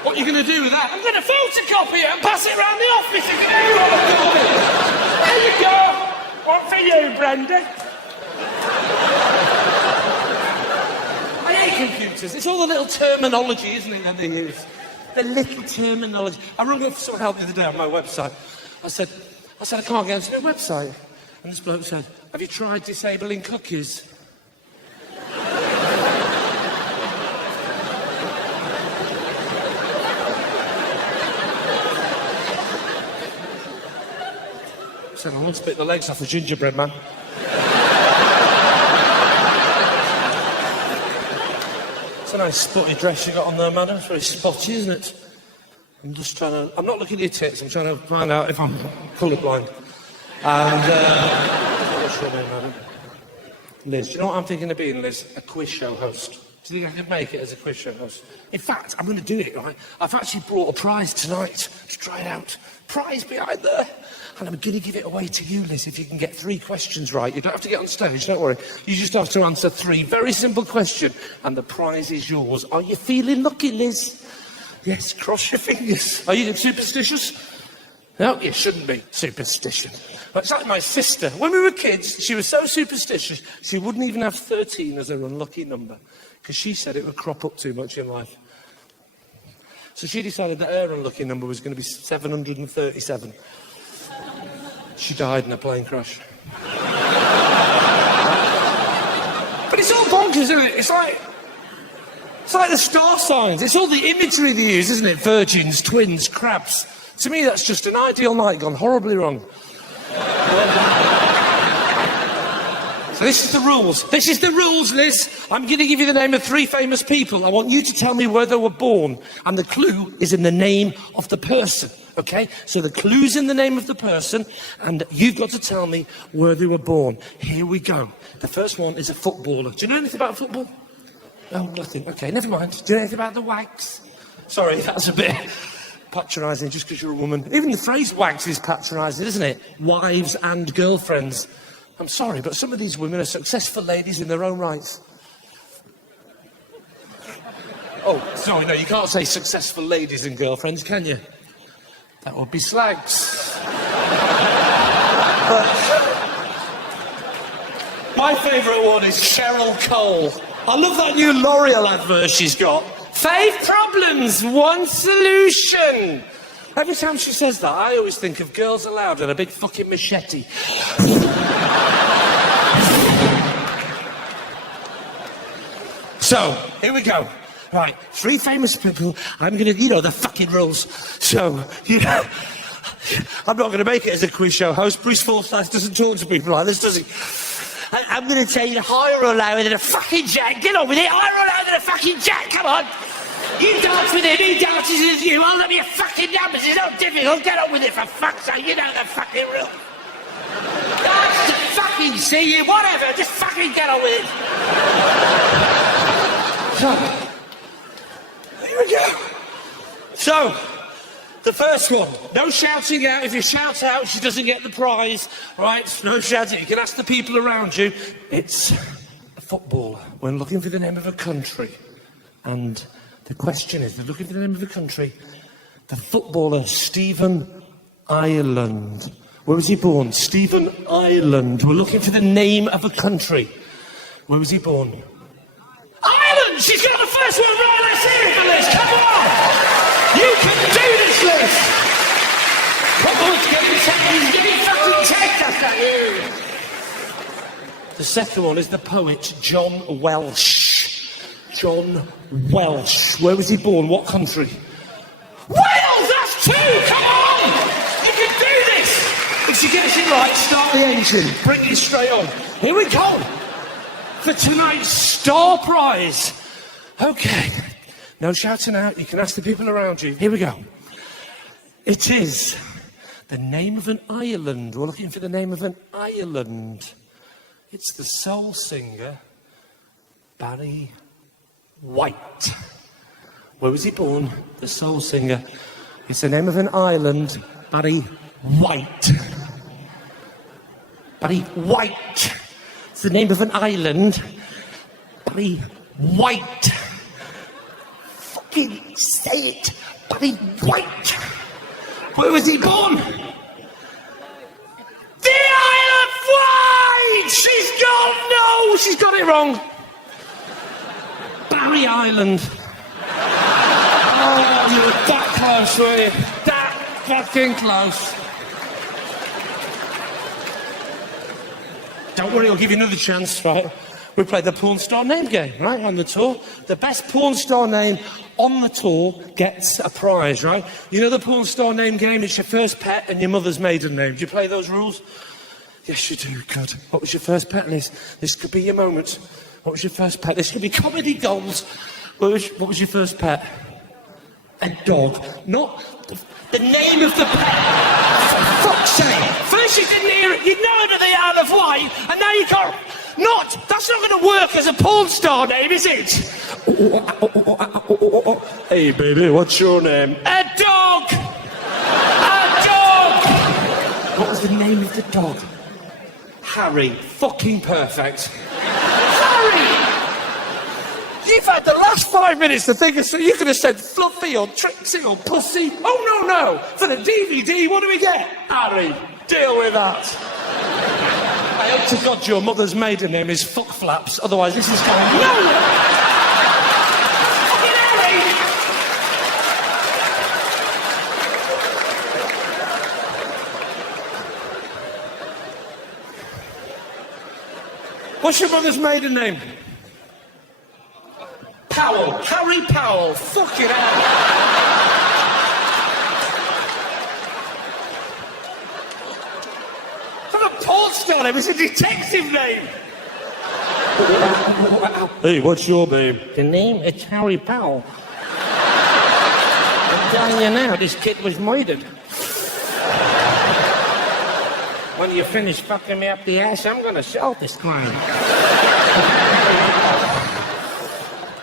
What are you going to do with that? I'm going to photocopy it and pass it around the office. You can photocopy it. There you go. One for you, Brenda. I hate computers. It's all the little terminology, isn't it, that they use? The little terminology. I rang up for some help the other day on my website. I said, I can't get onto my website. And this bloke said, have you tried disabling cookies? I said, I want to spit the legs off the gingerbread man. It's a nice spotty dress you got on there, madam. It's very spotty, isn't it? I'm just trying to... I'm not looking at your tits. I'm trying to find out if I'm colourblind. And, what's your name, madam? Liz. Do you know what I'm thinking of being, Liz? A quiz show host. Do you think I could make it as a quiz show host? In fact, I'm going to do it, right? I've actually brought a prize tonight to try it out. Prize behind there. And I'm going to give it away to you, Liz, if you can get 3 questions right. You don't have to get on stage, don't worry. You just have to answer 3 very simple questions, and the prize is yours. Are you feeling lucky, Liz? Yes, cross your fingers. Are you superstitious? No, you shouldn't be superstitious. But it's like my sister. When we were kids, she was so superstitious, she wouldn't even have 13 as her unlucky number, because she said it would crop up too much in life. So she decided that her unlucky number was going to be 737. She died in a plane crash. But it's all bonkers, isn't it? It's like the star signs. It's all the imagery they use, isn't it? Virgins, twins, crabs. To me, that's just an ideal night gone horribly wrong. So this is the rules. This is the rules, Liz. I'm going to give you the name of 3 famous people. I want you to tell me where they were born. And the clue is in the name of the person, okay? So the clue's in the name of the person, and you've got to tell me where they were born. Here we go. The first one is a footballer. Do you know anything about football? Oh, nothing. Okay, never mind. Do you know anything about the wags? Sorry, that's a bit patronising just because you're a woman. Even the phrase wags is patronising, isn't it? Wives and girlfriends. I'm sorry, but some of these women are successful ladies in their own rights. Oh, sorry, no, you can't say successful ladies and girlfriends, can you? That would be slags. But my favourite one is Cheryl Cole. I love that new L'Oreal advert she's got. 5 problems, 1 solution. Every time she says that, I always think of Girls Aloud and a big fucking machete. So, here we go. Right, 3 famous people. I'm going to, you know, the fucking rules. So, you know, I'm not going to make it as a quiz show host. Bruce Forsyth doesn't talk to people like this, does he? I'm going to tell you higher or lower than a fucking jack. Get on with it. Higher or lower than a fucking jack. Come on. You dance with him, he dances with you. I'll let you fucking numbers. It's not difficult. Get on with it, for fuck's sake. You know the fucking rule. Dance to fucking see you. Whatever. Just fucking get on with it. So, here we go. So, the first one. No shouting out. If you shout out, she doesn't get the prize. Right? No shouting. You can ask the people around you. It's a footballer. We're looking for the name of a country. And the question is, they're looking for the name of the country. The footballer, Stephen Ireland. Where was he born? Stephen Ireland. We're looking for the name of a country. Where was he born? Ireland! She's got the first one right. Let's hear it for Liz. Come on! You can do this, Liz! Come on, he's getting fucking checked at you! The second one is the poet, John Welsh. John Welsh. Where was he born? What country? Wales! That's 2! Come on! You can do this! If she gets it right, start the engine. Bring it straight on. Here we go! For tonight's star prize. Okay. No shouting out. You can ask the people around you. Here we go. It is the name of an island. We're looking for the name of an island. It's the soul singer, Barry White. Where was he born? The soul singer. It's the name of an island. Barry White. Barry White. It's the name of an island. Barry White. Fucking say it. Barry White. Where was he born? The Isle of Wight! She's got it wrong. Barry Island. Oh, you were that close, were you? That fucking close. Don't worry, I'll give you another chance, right? We played the porn star name game, right, on the tour. The best porn star name on the tour gets a prize, right? You know the porn star name game? It's your first pet and your mother's maiden name. Do you play those rules? Yes, you do, good. What was your first pet, Liz? This could be your moment. What was your first pet? This could be comedy goals. What was your first pet? A dog. Not the name of the pet. For fuck's sake. First you didn't hear it, you know it at the Isle of Wight, and now you can't... That's not going to work as a porn star name, is it? Hey, baby, what's your name? A dog! A dog! What was the name of the dog? Harry. Fucking perfect. Harry! You've had the last 5 minutes to think of so you could have said Fluffy or Trixie or Pussy. Oh, no. For the DVD, what do we get? Harry. Deal with that. I hope to God your mother's maiden name is Fuck Flaps, otherwise this is going nowhere. Fucking Harry! What's your mother's maiden name? Powell. Harry Powell. Fucking hell. Porn star name, it's a detective name. Hey, what's your name? The name is Harry Powell. I'm telling you now, this kid was murdered. When you finish fucking me up the ass, I'm gonna solve this crime.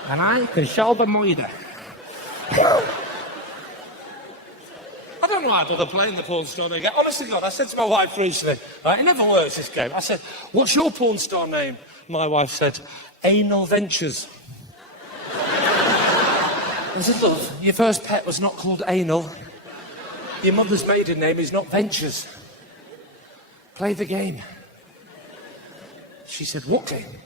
And I can solve the murder. I don't know how to bother playing the porn star name. Honestly, God, I said to my wife recently, right, it never works, this game. I said, what's your porn star name? My wife said, Anal Ventures. I said, look, your first pet was not called Anal. Your mother's maiden name is not Ventures. Play the game. She said, what game?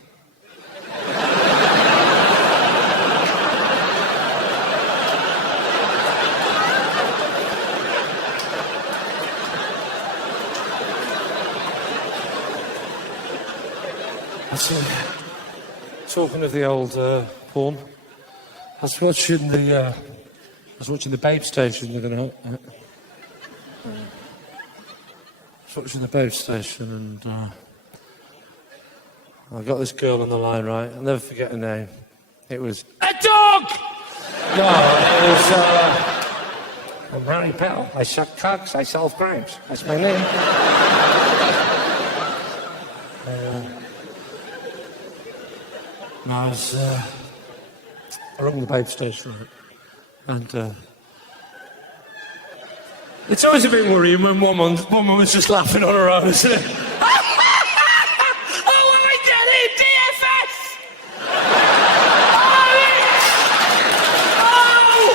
Talking of the old porn, I was watching the Babe Station the other night. I was watching the Babe Station and I got this girl on the line, right? I'll never forget her name. It was a dog. No, it was. I'm Harry Powell. I suck cocks. I solve crimes. That's my name. I was, I rung the Babe Station, right? And it's always a bit worrying when one woman's just laughing on her own, isn't it? Oh, I get it! DFS! Oh,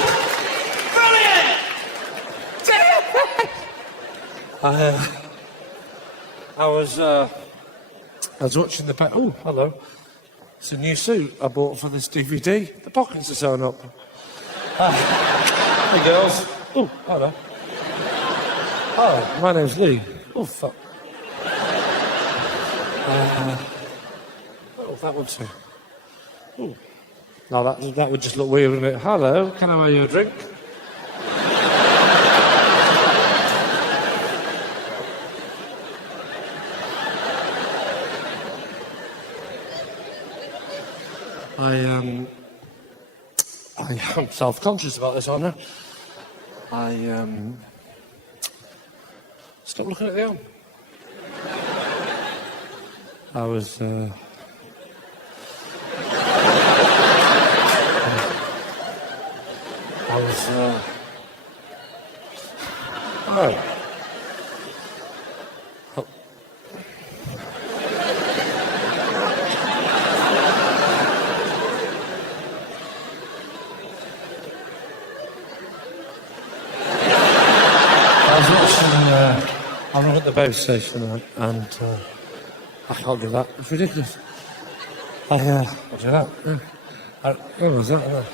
brilliant! DFS! I was watching the back. Oh, hello. It's a new suit I bought for this DVD. The pockets are sewn up. Hey, girls. Oh, hello. Hi, my name's Lee. Oh, fuck. Oh, that would say. Oh. No, that would just look weird, wouldn't it? Hello, can I buy you a drink? I am self-conscious about this, aren't I? Stop looking at the arm. I was, oh. the base station, right? And I can't do that. It's ridiculous. I'll do that. What was that?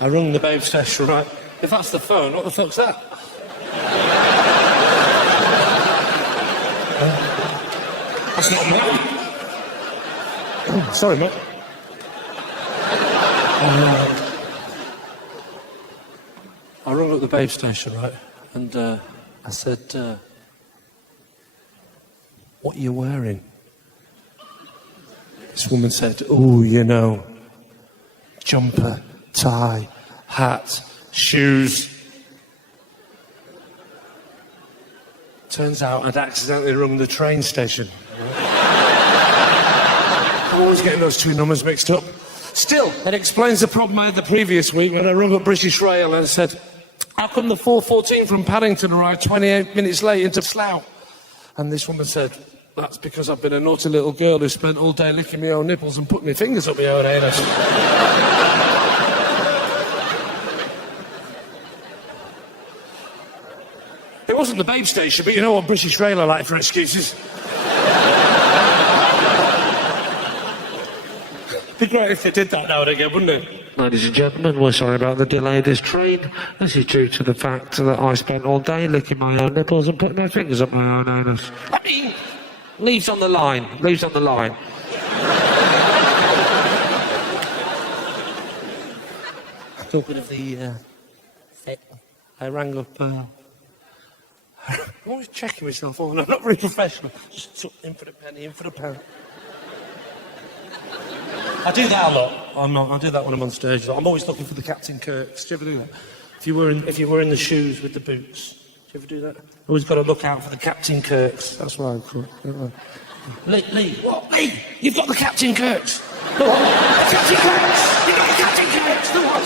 I rung the base station, right? If that's the phone, what the fuck's that? That's not Mack. Sorry, mate. I rung up the babe station, right? And I said, what are you wearing? This woman said, oh, you know, jumper, tie, hat, shoes. Turns out I'd accidentally rung the train station. I'm always getting those two numbers mixed up. Still, that explains the problem I had the previous week when I rung up British Rail and said, how come the 414 from Paddington arrived 28 minutes late into Slough? And this woman said, that's because I've been a naughty little girl who spent all day licking my own nipples and putting my fingers up my own anus. It wasn't the babe station, but you know what British Rail are like for excuses. It'd be great if they did that now and again, wouldn't it? Ladies and gentlemen, we're sorry about the delay of this train. This is due to the fact that I spent all day licking my own nipples and putting my fingers up my own anus. I mean, leaves on the line, leaves on the line. Talking of the I rang up, I'm always checking myself on, I'm not very professional. Just took in for the penny, in for the pound. I do that a lot. I do that when I'm on stage. I'm always looking for the Captain Kirks. Do you ever do that? If you were in the shoes with the boots, do you ever do that? Always got to look out for the Captain Kirks. That's what I call it. Lee, what? Lee, you've got the Captain Kirks. The what? The Captain Kirks. You've got the Captain Kirks. The what?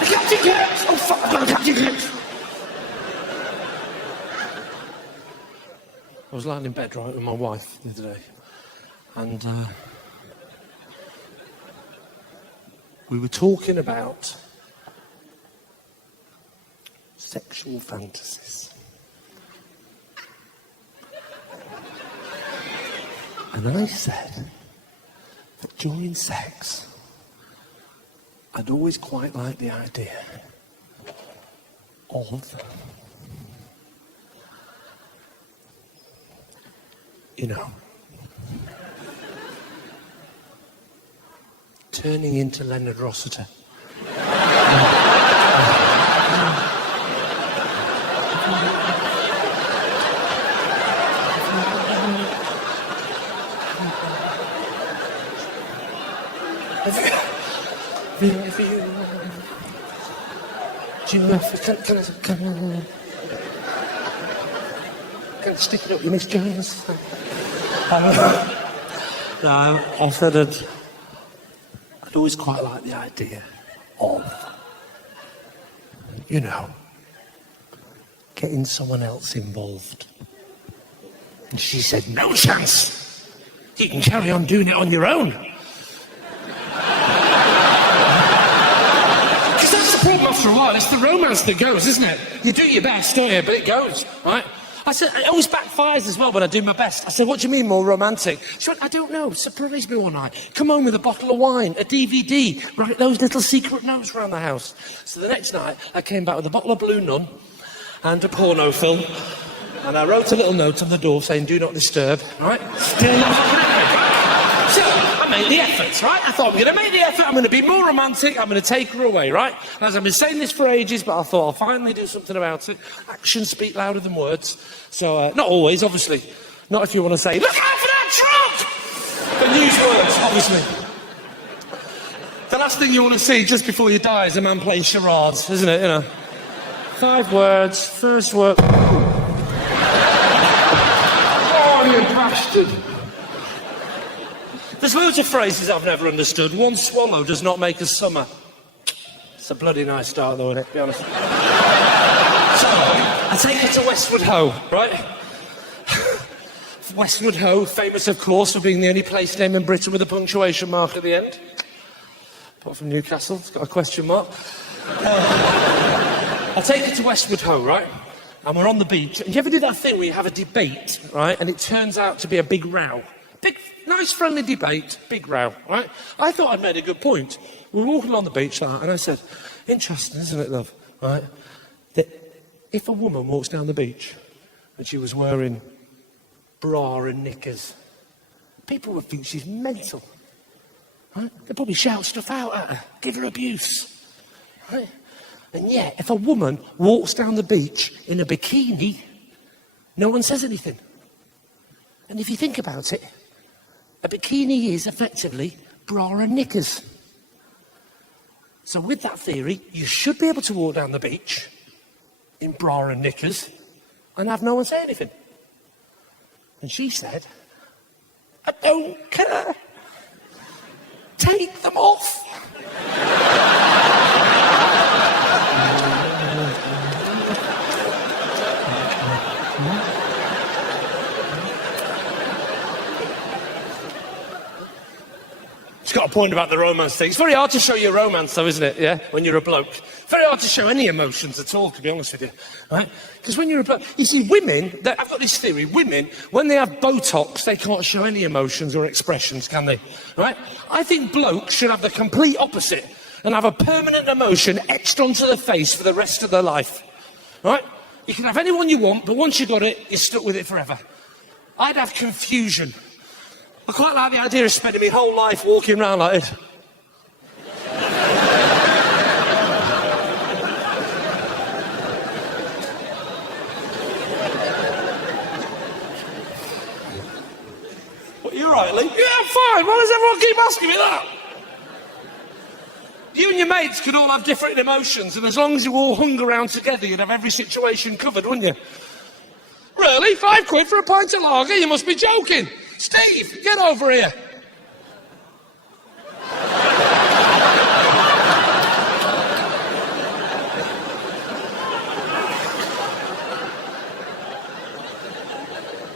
The Captain Kirks. Oh fuck! I've got the Captain Kirks. I was lying in bed, right, with my wife the other day, and we were talking about sexual fantasies. And I said that during sex, I'd always quite like the idea of, you know, turning into Leonard Rossiter. Do you know, can I stick it up your Miss Jones? No, I said it. I'd always quite like the idea of, you know, getting someone else involved. And she said, no chance. You can carry on doing it on your own. Because that's the problem after a while. It's the romance that goes, isn't it? You do your best, don't you? But it goes, right? I said, it always backfires as well when I do my best. I said, what do you mean more romantic? She went, I don't know, surprise me one night. Come home with a bottle of wine, a DVD, write those little secret notes around the house. So the next night, I came back with a bottle of Blue Nun and a porno film. And I wrote a little note on the door saying, do not disturb, right? Still not happening. So, I made the effort, right? I thought, I'm going to make the effort, I'm going to be more romantic, I'm going to take her away, right? As I've been saying this for ages, but I thought I'll finally do something about it. Actions speak louder than words. So, not always, obviously. Not if you want to say, look out for that truck! But use words, obviously. The last thing you want to see just before you die is a man playing charades, isn't it, you know? 5 words, first word... Oh, you bastard! There's loads of phrases I've never understood. One swallow does not make a summer. It's a bloody nice start, though, isn't it, to be honest? So, I take her to Westwood Ho, right? Westwood Ho, famous, of course, for being the only place name in Britain with a punctuation mark at the end. Apart from Newcastle, it's got a question mark. I take her to Westwood Ho, right? and we're on the beach. And you ever do that thing where you have a debate, right? And it turns out to be a big row. Big, nice, friendly debate, big row, right? I thought I'd made a good point. We were walking along the beach, and I said, interesting, isn't it, love? Right? That if a woman walks down the beach and she was wearing bra and knickers, people would think she's mental. Right? They'd probably shout stuff out at her, give her abuse. Right? And yet, if a woman walks down the beach in a bikini, no one says anything. And if you think about it, a bikini is effectively bra and knickers. So with that theory, you should be able to walk down the beach in bra and knickers and have no one say anything. And she said, I don't care. Take them off. It's got a point about the romance thing. It's very hard to show your romance, though, isn't it? Yeah, when you're a bloke. Very hard to show any emotions at all, to be honest with you. Right? Because when you're a bloke, you see, women. I've got this theory. Women, when they have Botox, they can't show any emotions or expressions, can they? Right? I think blokes should have the complete opposite and have a permanent emotion etched onto their face for the rest of their life. Right? You can have anyone you want, but once you got it, you're stuck with it forever. I'd have confusion. I quite like the idea of spending my whole life walking around like this. What, you all right, Lee? Yeah, I'm fine. Why does everyone keep asking me that? You and your mates could all have different emotions, and as long as you all hung around together, you'd have every situation covered, wouldn't you? Really? £5 for a pint of lager? You must be joking. Steve, get over here.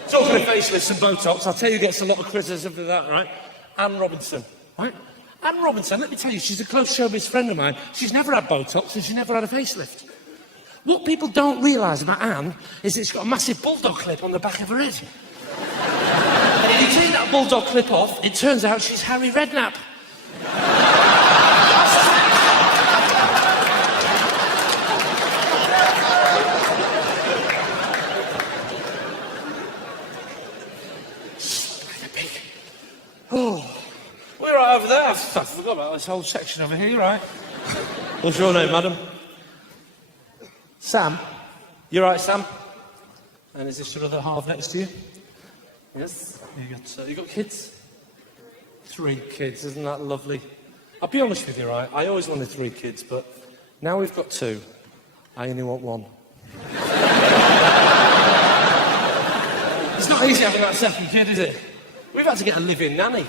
Talking of facelifts and Botox, I'll tell you who gets a lot of criticism for that, right? Anne Robinson, right? Anne Robinson, let me tell you, she's a close showbiz friend of mine. She's never had Botox and she's never had a facelift. What people don't realise about Anne is that she's got a massive bulldog clip on the back of her head. And if you take that bulldog clip off, it turns out she's Harry Redknapp. Oh, we're right over there. I forgot about this whole section over here, right? What's your name, madam? Sam? You right, Sam? And is this your other half next to you? Yes. You got kids? 3 kids, isn't that lovely? I'll be honest with you, right? I always wanted 3 kids, but now we've got 2. I only want 1. It's not easy having that second kid, is it? We've had to get a live-in nanny,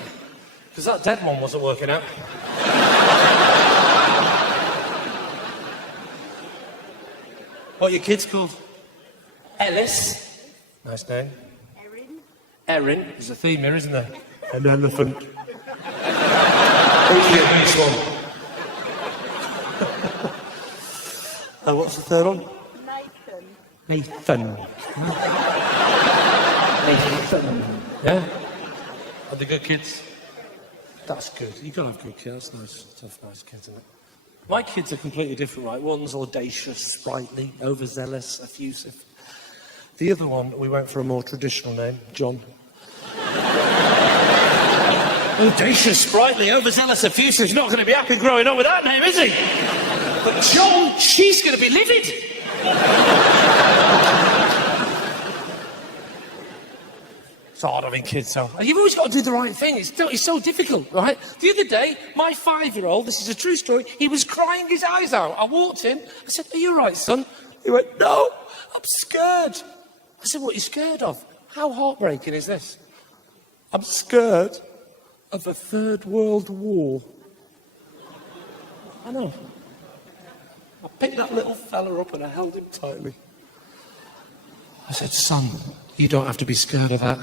because that dead one wasn't working out. What are your kids called? Ellis. Nice name. Erin. There's a theme here, isn't there? An elephant. Who's the obese one? What's the third one? Nathan. Nathan. Yeah? Are they good kids? That's good. You've got to have good kids. That's nice. Tough, nice kids, isn't it? My kids are completely different, right? One's audacious, sprightly, overzealous, effusive. The other one, we went for a more traditional name, John. Audacious, sprightly, overzealous, effusive. He's not going to be happy growing up with that name, is he? But John, she's going to be livid. It's hard having kids, so. You've always got to do the right thing. It's so difficult, right? The other day, my 5-year-old, this is a true story, he was crying his eyes out. I walked in, I said, are you all right, son? He went, no, I'm scared. I said, what are you scared of? How heartbreaking is this? I'm scared of a Third World War. I know. I picked that little fella up and I held him tightly. I said, son, you don't have to be scared of that.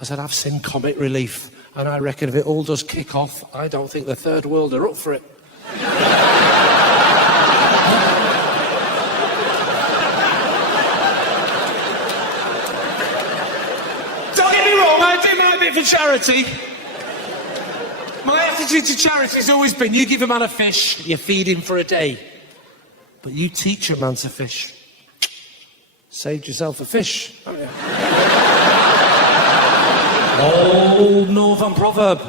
I said, I've seen Comic Relief, and I reckon if it all does kick off, I don't think the Third World are up for it. it for charity. My attitude to charity has always been, you give a man a fish, you feed him for a day. But you teach a man to fish. Saved yourself a fish. Old northern proverb.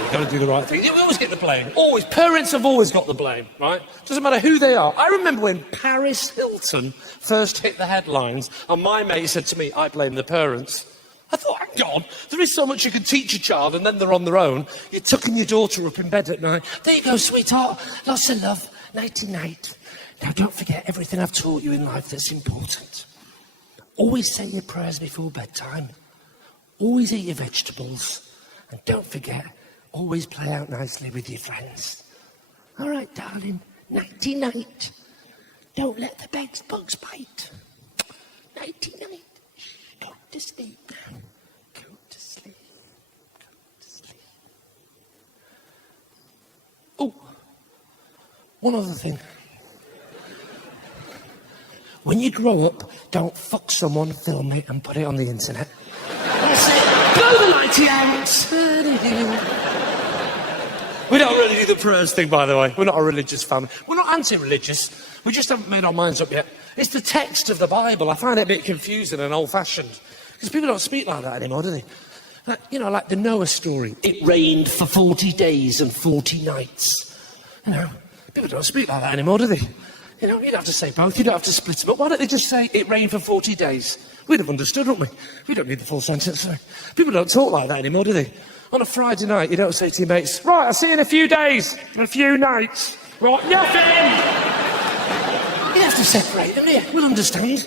You've got to do the right thing. You always get the blame. Always. Parents have always got the blame, right? Doesn't matter who they are. I remember when Paris Hilton first hit the headlines, and my mate said to me, I blame the parents. I thought, hang on, there is so much you can teach a child, and then they're on their own. You're tucking your daughter up in bed at night. There you go, sweetheart. Lots of love. Nighty-night. Now, don't forget everything I've taught you in life that's important. Always say your prayers before bedtime. Always eat your vegetables. And don't forget, always play out nicely with your friends. All right, darling. Nighty-night. Don't let the bed's bugs bite. Nighty-night. Go to sleep now. Go to sleep. Go to sleep. Oh, one other thing. When you grow up, don't fuck someone, film it, and put it on the internet. That's it. Blow the lighty out. We don't really do the prayers thing, by the way. We're not a religious family. We're not anti-religious. We just haven't made our minds up yet. It's the text of the Bible. I find it a bit confusing and old-fashioned. Because people don't speak like that anymore, do they? Like the Noah story. It rained for 40 days and 40 nights. People don't speak like that anymore, do they? You don't have to say both. You don't have to split them up. Why don't they just say it rained for 40 days? We'd have understood, wouldn't we? We don't need the full sentence. People don't talk like that anymore, do they? On a Friday night, you don't say to your mates, right, I'll see you in a few days, in a few nights. Right, nothing! You have to separate them, yeah. We'll understand.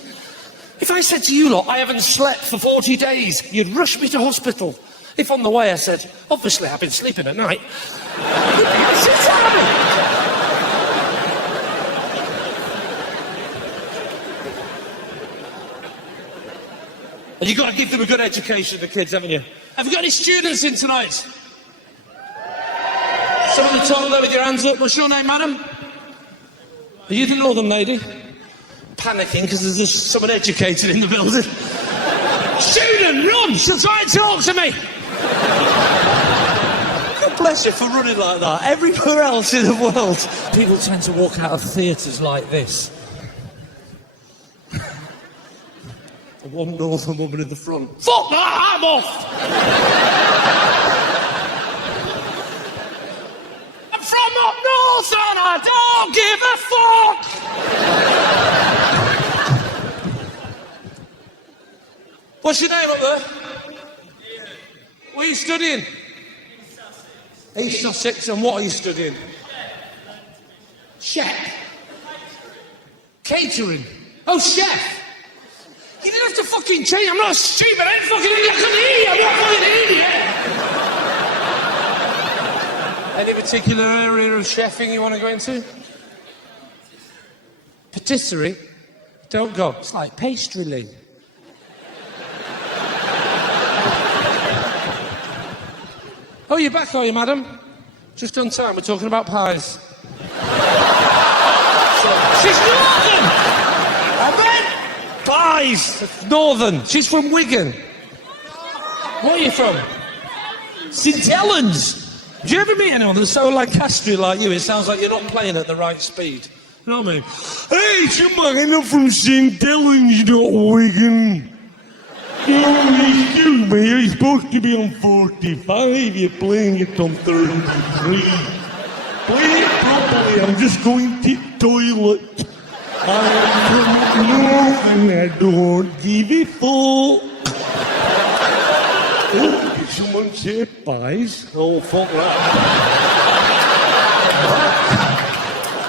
If I said to you lot, I haven't slept for 40 days, you'd rush me to hospital. If on the way I said, obviously I've been sleeping at night, you'd be shit out of me. And you've got to give them a good education, the kids, haven't you? Have you got any students in tonight? Someone at the top there with your hands up. What's your name, madam? Are you the northern lady? Panicking because there's just someone educated in the building. Student, run! She'll try and talk to me! God bless you for running like that. Everywhere else in the world, people tend to walk out of theatres like this. The one northern woman in the front. Fuck that, I'm off! I'm from up north and I don't give a fuck! What's your name up there? What are you studying? East Sussex. And what are you studying? Chef. Catering. Oh, chef. You didn't have to fucking change. I'm not stupid. I ain't fucking idiot. I couldn't hear you. I'm not fucking idiot. Any particular area of chefing you want to go into? Patisserie? Don't go. It's like pastry, Lee. Oh, you're back, are you, madam? Just on time. We're talking about pies. She's northern! I bet! Pies! Northern. She's from Wigan. Where are you from? St Helens. Do you ever meet anyone that's so Lancastrian like you? It sounds like you're not playing at the right speed. You know what I mean? Hey, I'm from St Helens, not Wigan. Excuse me, you're supposed to be on 45, you're playing it on 33. Play it properly, I'm just going to the toilet. I'm from north and I don't give a fuck. Oh, did someone say pies? Oh, fuck that.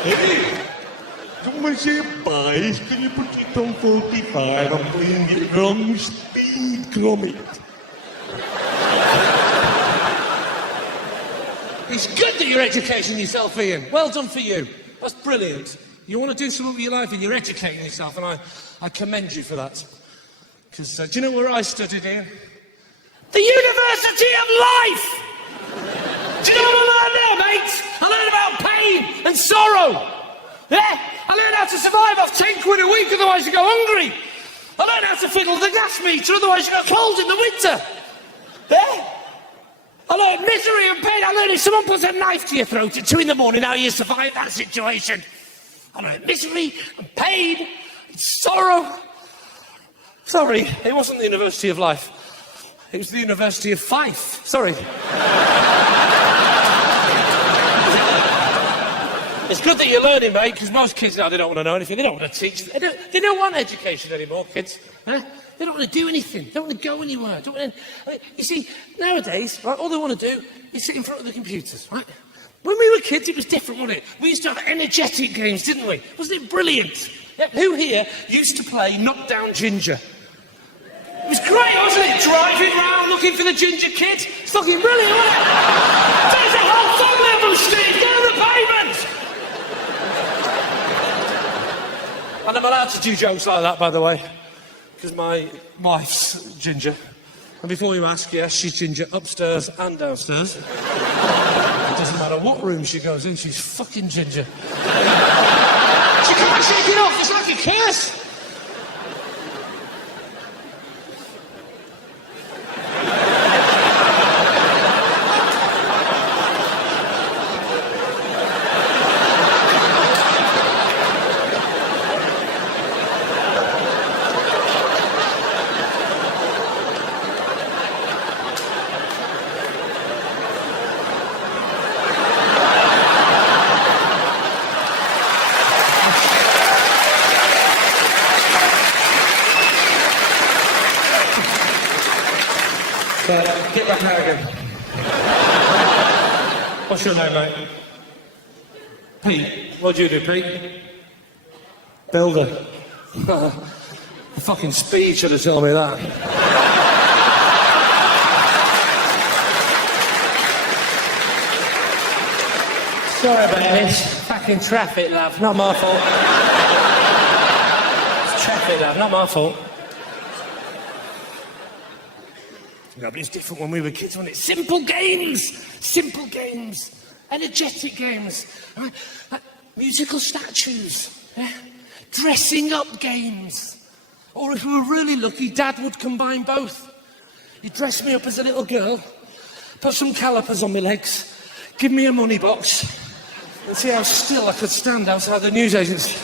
Hey, someone say pies, can you put it on 45? I'm playing it wrong speed, Gromit. It's good that you're educating yourself, Ian. Well done for you. That's brilliant. You want to do something with your life and you're educating yourself, and I commend you for that. Because do you know where I studied, Ian? The University of Life! Do you know what I learned there, mate? I learned about pain and sorrow. Yeah? I learned how to survive off 10 quid a week, otherwise you go hungry. I learned how to fiddle the gas meter, otherwise you got cold in the winter. Yeah? I learned misery and pain. I learned if someone puts a knife to your throat at 2 in the morning, how you survive that situation. I learned misery and pain and sorrow. Sorry, it wasn't the University of Life. It was the University of Fife. Sorry. It's good that you're learning, mate, because most kids now, they don't want to know anything. They don't want to teach. They don't want education anymore, kids. Huh? They don't want to do anything. They don't want to go anywhere. You see, nowadays, right, all they want to do is sit in front of the computers, right? When we were kids, it was different, wasn't it? We used to have energetic games, didn't we? Wasn't it brilliant? Yeah, who here used to play Knockdown Ginger? It was great, wasn't it? Driving around looking for the ginger kid. It's fucking brilliant, wasn't it? There's a whole family of them, Steve, down the pavement! And I'm allowed to do jokes like that, by the way, because my wife's ginger. And before you ask, yes, she's ginger upstairs and downstairs. It doesn't matter what room she goes in, she's fucking ginger. She can't shake it off, it's like a curse. Get back out again. What's your name, mate? Pete. What do you do, Pete? Builder. The fucking speed should have told me that. Sorry about this. Fucking traffic, love. Not my fault. It's traffic, love. Not my fault. No, but it's different when we were kids, wasn't it? Simple games, energetic games, right? Musical statues, yeah? Dressing up games. Or if we were really lucky, Dad would combine both. He'd dress me up as a little girl, put some calipers on my legs, give me a money box, and see how still I could stand outside the newsagents.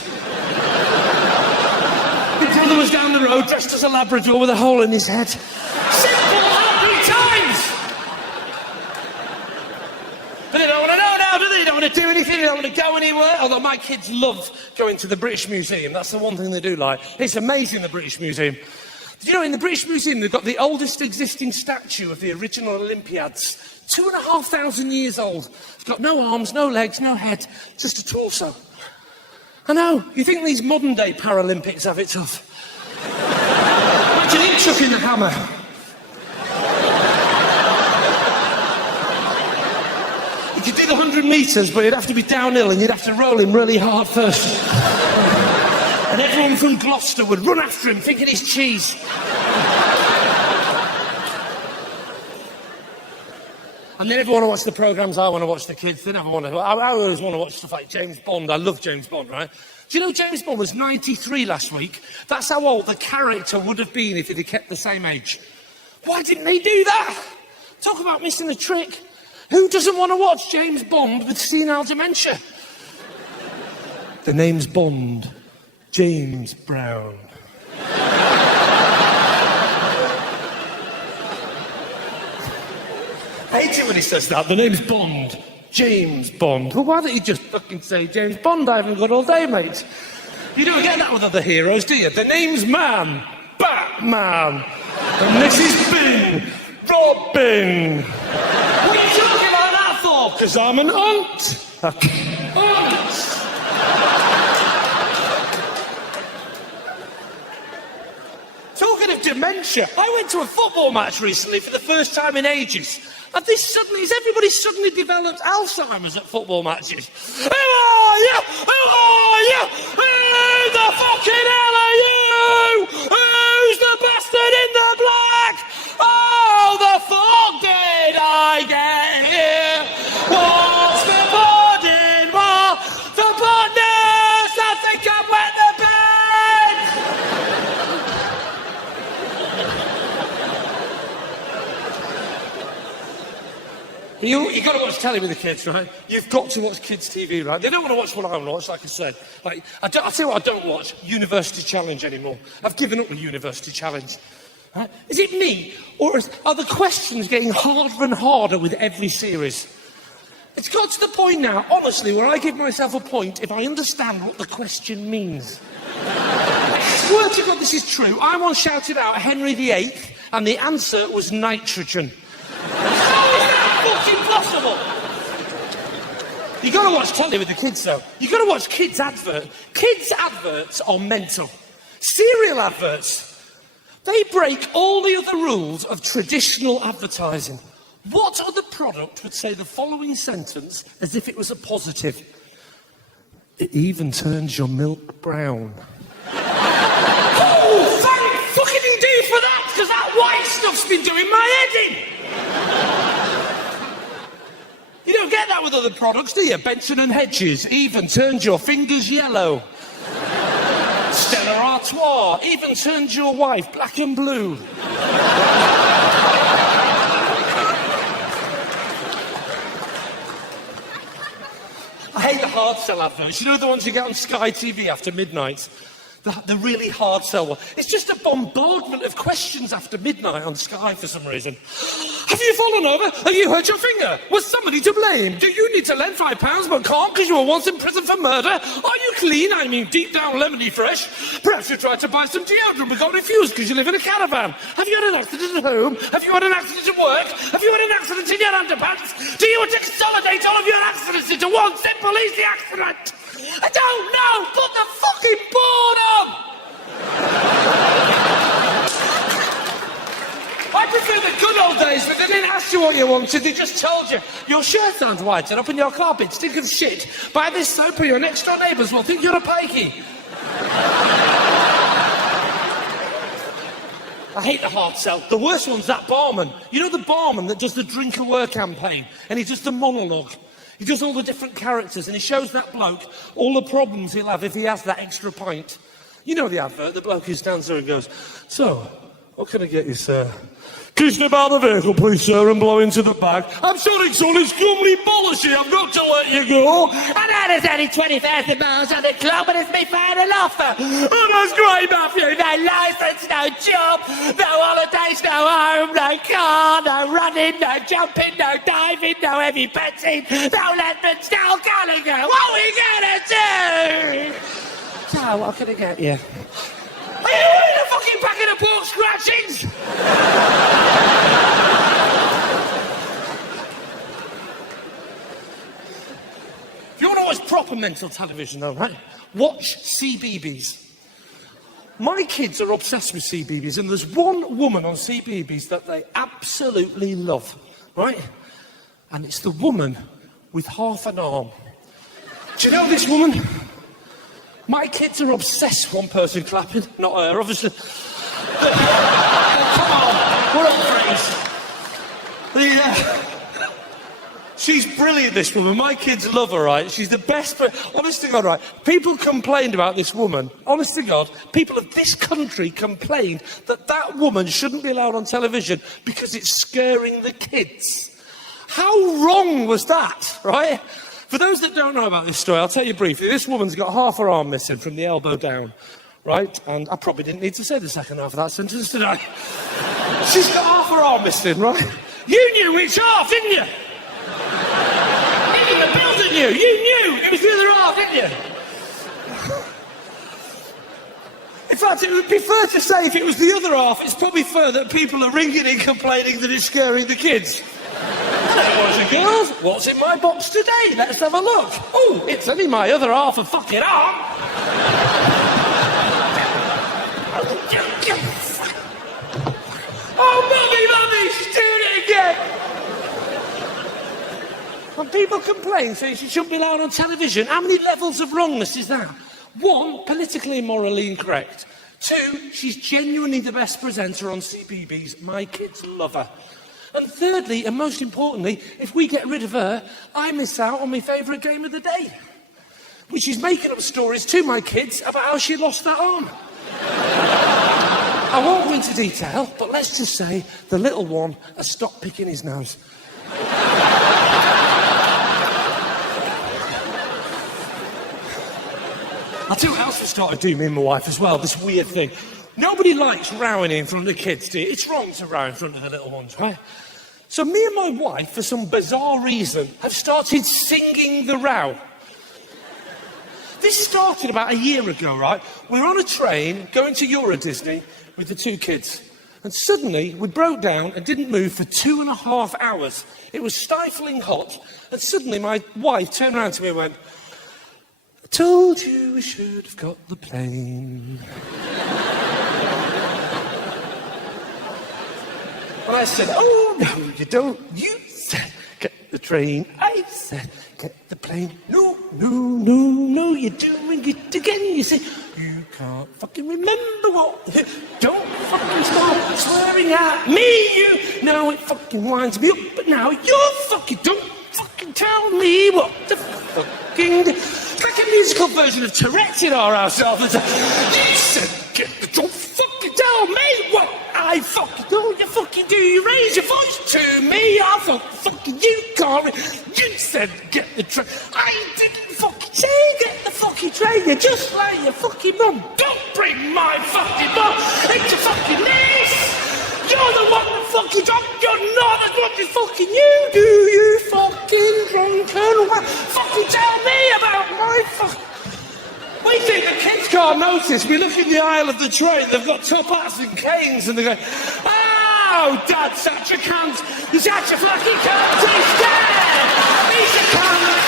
My brother was down the road, dressed as a Labrador with a hole in his head. Simple, happy times! But they don't want to know now, do they? They don't want to do anything, they don't want to go anywhere. Although my kids love going to the British Museum. That's the one thing they do like. It's amazing, the British Museum. Did you know in the British Museum they've got the oldest existing statue of the original Olympiads? 2,500 years old. It's got no arms, no legs, no head, just a torso. I know, you think these modern day Paralympics have it tough. Imagine him chucking the hammer. He could do the 100 metres, but he'd have to be downhill and you'd have to roll him really hard first. And everyone from Gloucester would run after him thinking he's cheese. And they never want to watch the programmes I want to watch the kids. They never want to. I always want to watch stuff like James Bond. I love James Bond, right? Do you know James Bond was 93 last week? That's how old the character would have been if he'd have kept the same age. Why didn't they do that? Talk about missing a trick. Who doesn't want to watch James Bond with senile dementia? The name's Bond. James Brown. I hate it when he says that. The name's Bond. James Bond. Well, why don't you just fucking say James Bond? I haven't got all day, mate. You don't get that with other heroes, do you? The name's Man. Batman. And this is Bing. Robin. What are you talking about that for? Because I'm an aunt. Aunt. Talking of dementia, I went to a football match recently for the first time in ages. And everybody suddenly developed Alzheimer's at football matches. Who are you? Who are you? Who the fucking hell are you? Who's the bastard in the black? Oh, the fuck did I get here? What's the pudding? What? The pudding? I think I'm wet the bed. You've got to watch telly with the kids, right? You've got to watch kids' TV, right? They don't want to watch what I want to watch, like I said. Like, I'll tell you what, I don't watch University Challenge anymore. I've given up the University Challenge. Right? Is it me, or are the questions getting harder and harder with every series? It's got to the point now, honestly, where I give myself a point if I understand what the question means. I swear to God this is true. I once shouted out Henry VIII, and the answer was nitrogen. How is that fucking possible? You got to watch telly with the kids, though. You got to watch kids' adverts. Kids' adverts are mental. Cereal adverts. They break all the other rules of traditional advertising. What other product would say the following sentence as if it was a positive? It even turns your milk brown. Oh, thank fucking indeed for that, because that white stuff's been doing my head in. You don't get that with other products, do you? Benson and Hedges even turns your fingers yellow. Stella Artois even turns your wife black and blue. I hate the hard sell adverts. You know the ones you get on Sky TV after midnight? The really hard sell one. It's just a bombardment of questions after midnight on Sky for some reason. Have you fallen over? Have you hurt your finger? Was somebody to blame? Do you need to lend £5 but can't because you were once in prison for murder? Are you clean? I mean deep down lemony fresh? Perhaps you tried to buy some deodorant but got refused because you live in a caravan. Have you had an accident at home? Have you had an accident at work? Have you had an accident in your underpants? Do you want to consolidate all of your accidents into one simple easy accident? I don't know! Put the fucking board on! I prefer the good old days when they didn't ask you what you wanted, they just told you. Your shirt sounds whited up and your carpet stink of shit. Buy this soap or your next door neighbours will think you're a pikey. I hate the hard sell. The worst one's that barman. You know the barman that does the drink and work campaign and he does the monologue? He does all the different characters and he shows that bloke all the problems he'll have if he has that extra pint. You know the advert, the bloke who stands there and goes, "So, what can I get you, sir?" "Can you step out of the vehicle, please, sir, and blow into the bag?" "I'm sorry, son, it's gumly policy, I've got to let you go." "I know there's only 20,000 miles on the clock, but it's me final offer." "Oh, that's great, Matthew." No licence, no job, no holidays, no home, no car, no running, no jumping, no diving, no heavy betting, no lessons, no Gallagher. What are we gonna do? So, what can I get you? Are you in a fucking packet of pork scratchings? If you want to watch proper mental television, though, right? Watch CBeebies. My kids are obsessed with CBeebies, and there's one woman on CBeebies that they absolutely love, right? And it's the woman with half an arm. Do you know this woman? My kids are obsessed. One person clapping, not her, obviously. Come on, we're up praise. She's brilliant, this woman. My kids love her, right? She's the best. Honest to God, right? People complained about this woman. Honest to God, people of this country complained that that woman shouldn't be allowed on television because it's scaring the kids. How wrong was that, right? For those that don't know about this story, I'll tell you briefly. This woman's got half her arm missing from the elbow down, right? And I probably didn't need to say the second half of that sentence, did I? She's got half her arm missing, right? You knew which half, didn't you? You did the bill, didn't you? You knew it was the other half, didn't you? In fact, it would be fair to say if it was the other half, it's probably fair that people are ringing in complaining that it's scaring the kids. Boys and girls, what's in my box today? Let's have a look. Oh, it's only my other half a fucking arm. Oh, mummy, she's doing it again. And people complain, saying she shouldn't be allowed on television. How many levels of wrongness is that? 1, politically and morally incorrect. 2, she's genuinely the best presenter on CBeebies. My kids love her. And thirdly, and most importantly, if we get rid of her, I miss out on my favourite game of the day, which is making up stories to my kids about how she lost that arm. I won't go into detail, but let's just say the little one has stopped picking his nose. I'll tell you what else we started doing, me and my wife as well, this weird thing. Nobody likes rowing in front of the kids, do you? It's wrong to row in front of the little ones, right? So me and my wife, for some bizarre reason, have started singing the row. This started about a year ago, right? We were on a train going to Euro Disney with the two kids. And suddenly, we broke down and didn't move for 2.5 hours. It was stifling hot. And suddenly, my wife turned around to me and went, I told you we should have got the plane. And I said, oh, no, you don't. You said, get the train. I said, get the plane. No, no, no, no, you're doing it again. You say, you can't fucking remember what. Don't fucking start swearing at me. You know it fucking winds me up, but now you're fucking. Don't fucking tell me what the fucking. It's like a musical version of Tourette's in our house all the time. You said, don't fucking tell me what I fucking do. You fucking do. You raise your voice to me. I fucking. You can't. You said, get the train. I didn't fucking say get the fucking train. You're just like your fucking mum. Don't bring my fucking mum into fucking this. You're the one that fucking drunk. You're not as much as fucking you do. You fucking drunken. Fucking tell me about my fucking. We think the kids can't notice. We look in the aisle of the train. They've got top hats and canes, and they go, "Oh, Dad, such a cunt! You're such a fucking cunt! He's dead! He's a cunt!"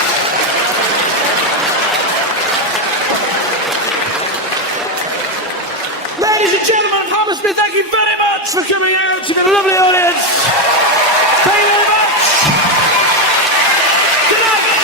Ladies and gentlemen, Hammersmith, thank you very much for coming out. You've been a lovely audience. Thank you very much. Good night, Mack.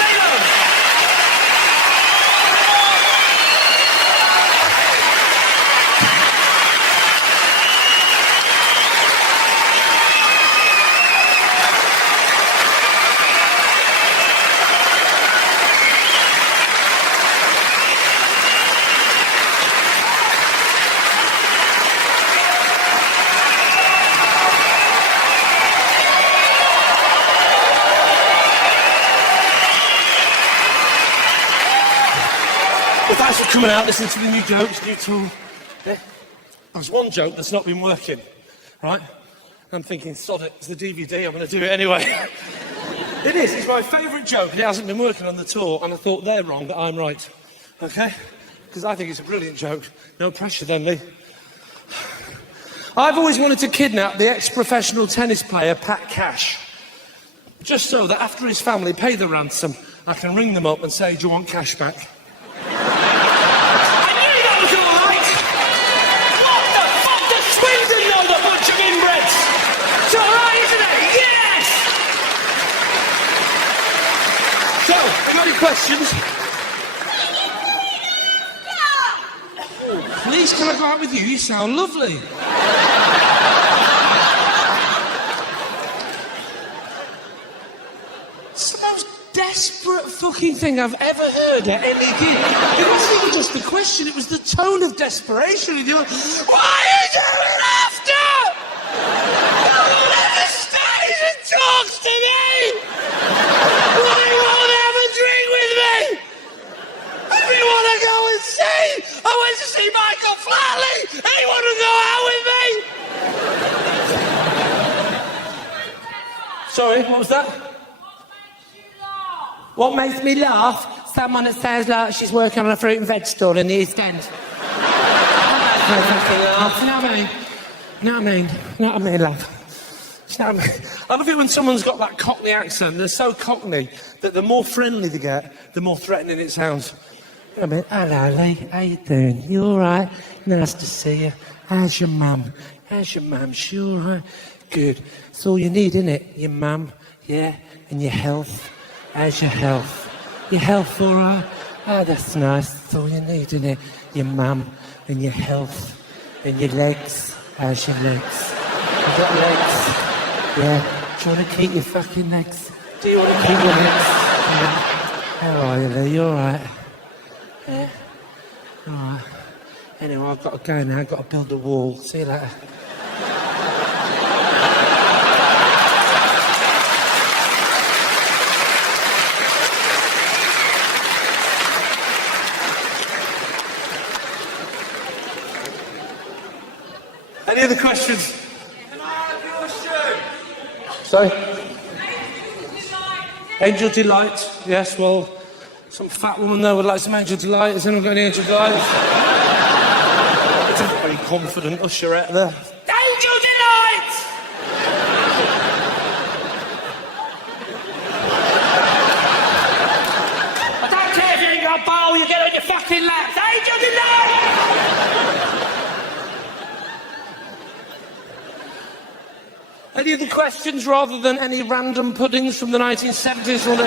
Thanks for coming out, listening to the new jokes, new tour. Yeah. There's one joke that's not been working, right? I'm thinking, sod it, it's the DVD, I'm going to do it anyway. It is, it's my favourite joke. It hasn't been working on the tour, and I thought they're wrong, but I'm right. Okay? Because I think it's a brilliant joke. No pressure then, Lee. I've always wanted to kidnap the ex-professional tennis player, Pat Cash. Just so that after his family pay the ransom, I can ring them up and say, do you want cash back? It's all right, isn't it? Yes! So, got any questions? Oh, please, can I go out with you? You sound lovely. It's the most desperate fucking thing I've ever heard at any gig. It wasn't even just the question, it was the tone of desperation. And you're like, why are you doing it after? Talks to me! Why won't have a drink with me? I really want to go and see! I went to see Michael Flatley! And he wanted to go out with me! Sorry, what was that? What makes me laugh? Someone that sounds like she's working on a fruit and veg store in the East End. You know what I mean? You know what I mean? You know what I mean, love? I love it when someone's got that Cockney accent. They're so Cockney that the more friendly they get, the more threatening it sounds. You know what I mean? Hello, Lee. How you doing? You all right? Nice to see you. How's your mum? How's your mum? She all right? Good. That's all you need, innit? Your mum, yeah? And your health. How's your health? Your health all right? Oh, that's nice. That's all you need, innit? Your mum and your health. And your legs. How's your legs? You got legs? Yeah, do you want to keep your fucking legs? Do you want to keep your legs? Yeah. How are you, Lee? You all right? Yeah. All right. Anyway, I've got to go now. I've got to build a wall. See you later. questions. Sorry? Angel Delight. Yes, well, some fat woman there would like some Angel Delight. Has anyone got any Angel Delight? It's a very confident usherette there. Angel Delight! I don't care if you ain't got a bowl, you get on your fucking laps. Angel Delight! Any other questions rather than any random puddings from the 1970s or the...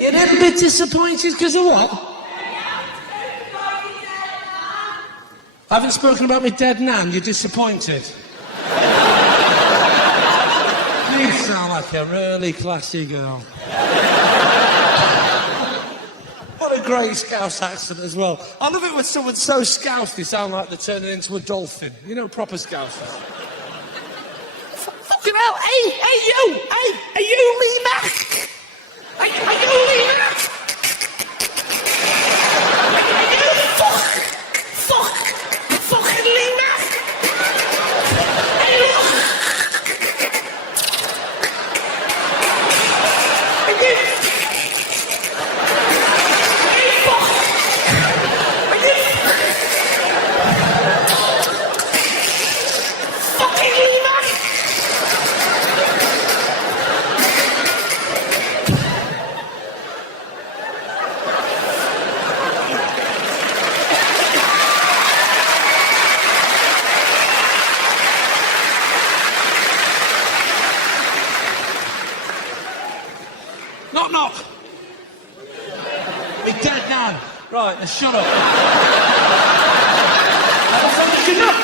You're a little bit disappointed because of what? I haven't spoken about my dead nan, you're disappointed? You sound like a really classy girl. What a great Scouse accent as well. I love it when someone's so Scouse they sound like they're turning into a dolphin. You know, proper Scousers. Fucking hell, hey you! Hey, are you Lee Mack? Are you Lee Mack? Are you fucking Lee Mack? Hey, look! Are you... Knock, knock. Me dead now. Right, now shut up. Shut up.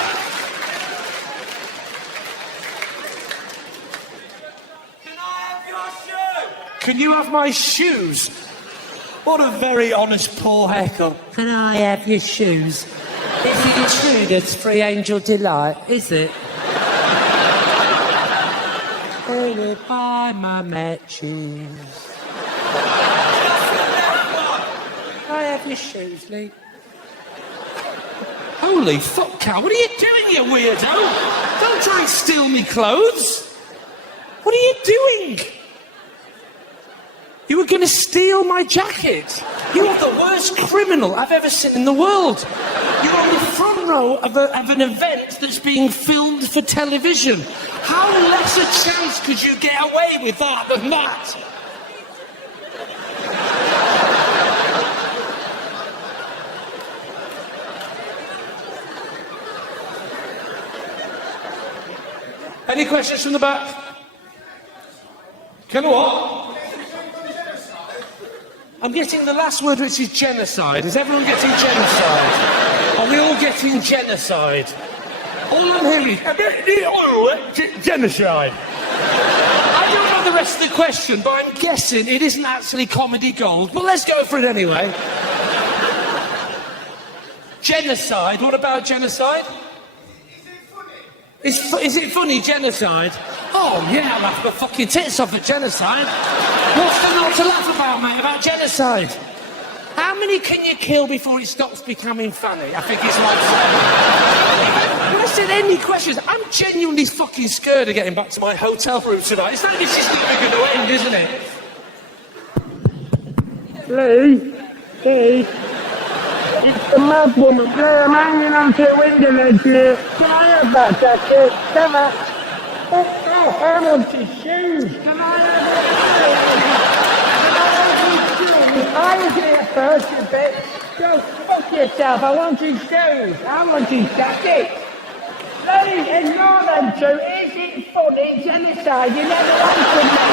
Can I have your shoe? Can you have my shoes? What a very honest poor haircut. Can I have your shoes? Is it true that's free Angel Delight? Is it? Can you buy my Mack shoes? I have your shoes, Lee. Holy fuck, Cal, what are you doing, you weirdo? Don't try and steal me clothes. What are you doing? You were going to steal my jacket. You are the worst criminal I've ever seen in the world. You're on the front row of an event that's being filmed for television. How less a chance could you get away with that than that? Any questions from the back? Can what? I'm getting the last word, which is genocide. Is everyone getting genocide? Are we all getting genocide? All I'm hearing is genocide. I don't know the rest of the question, but I'm guessing it isn't actually comedy gold. But let's go for it anyway. Genocide. What about genocide? Is it funny, genocide? Oh, yeah, I'll laugh my fucking tits off at genocide. What's there not to laugh about, mate, about genocide? How many can you kill before it stops becoming funny? I think it's like... When I said any questions, I'm genuinely fucking scared of getting back to my hotel room tonight. It's like this is never going to end, isn't it? Lee, Lee, it's the mad woman there. I'm hanging onto a window ledge here. Can I have that jacket? Come on. Oh, I want his shoes. Can I have his shoes? I was here first, you bitch. Go fuck yourself. I want his shoes. I want his jacket. Lee, ignore them two. Is it funny? Genocide. You never answered me.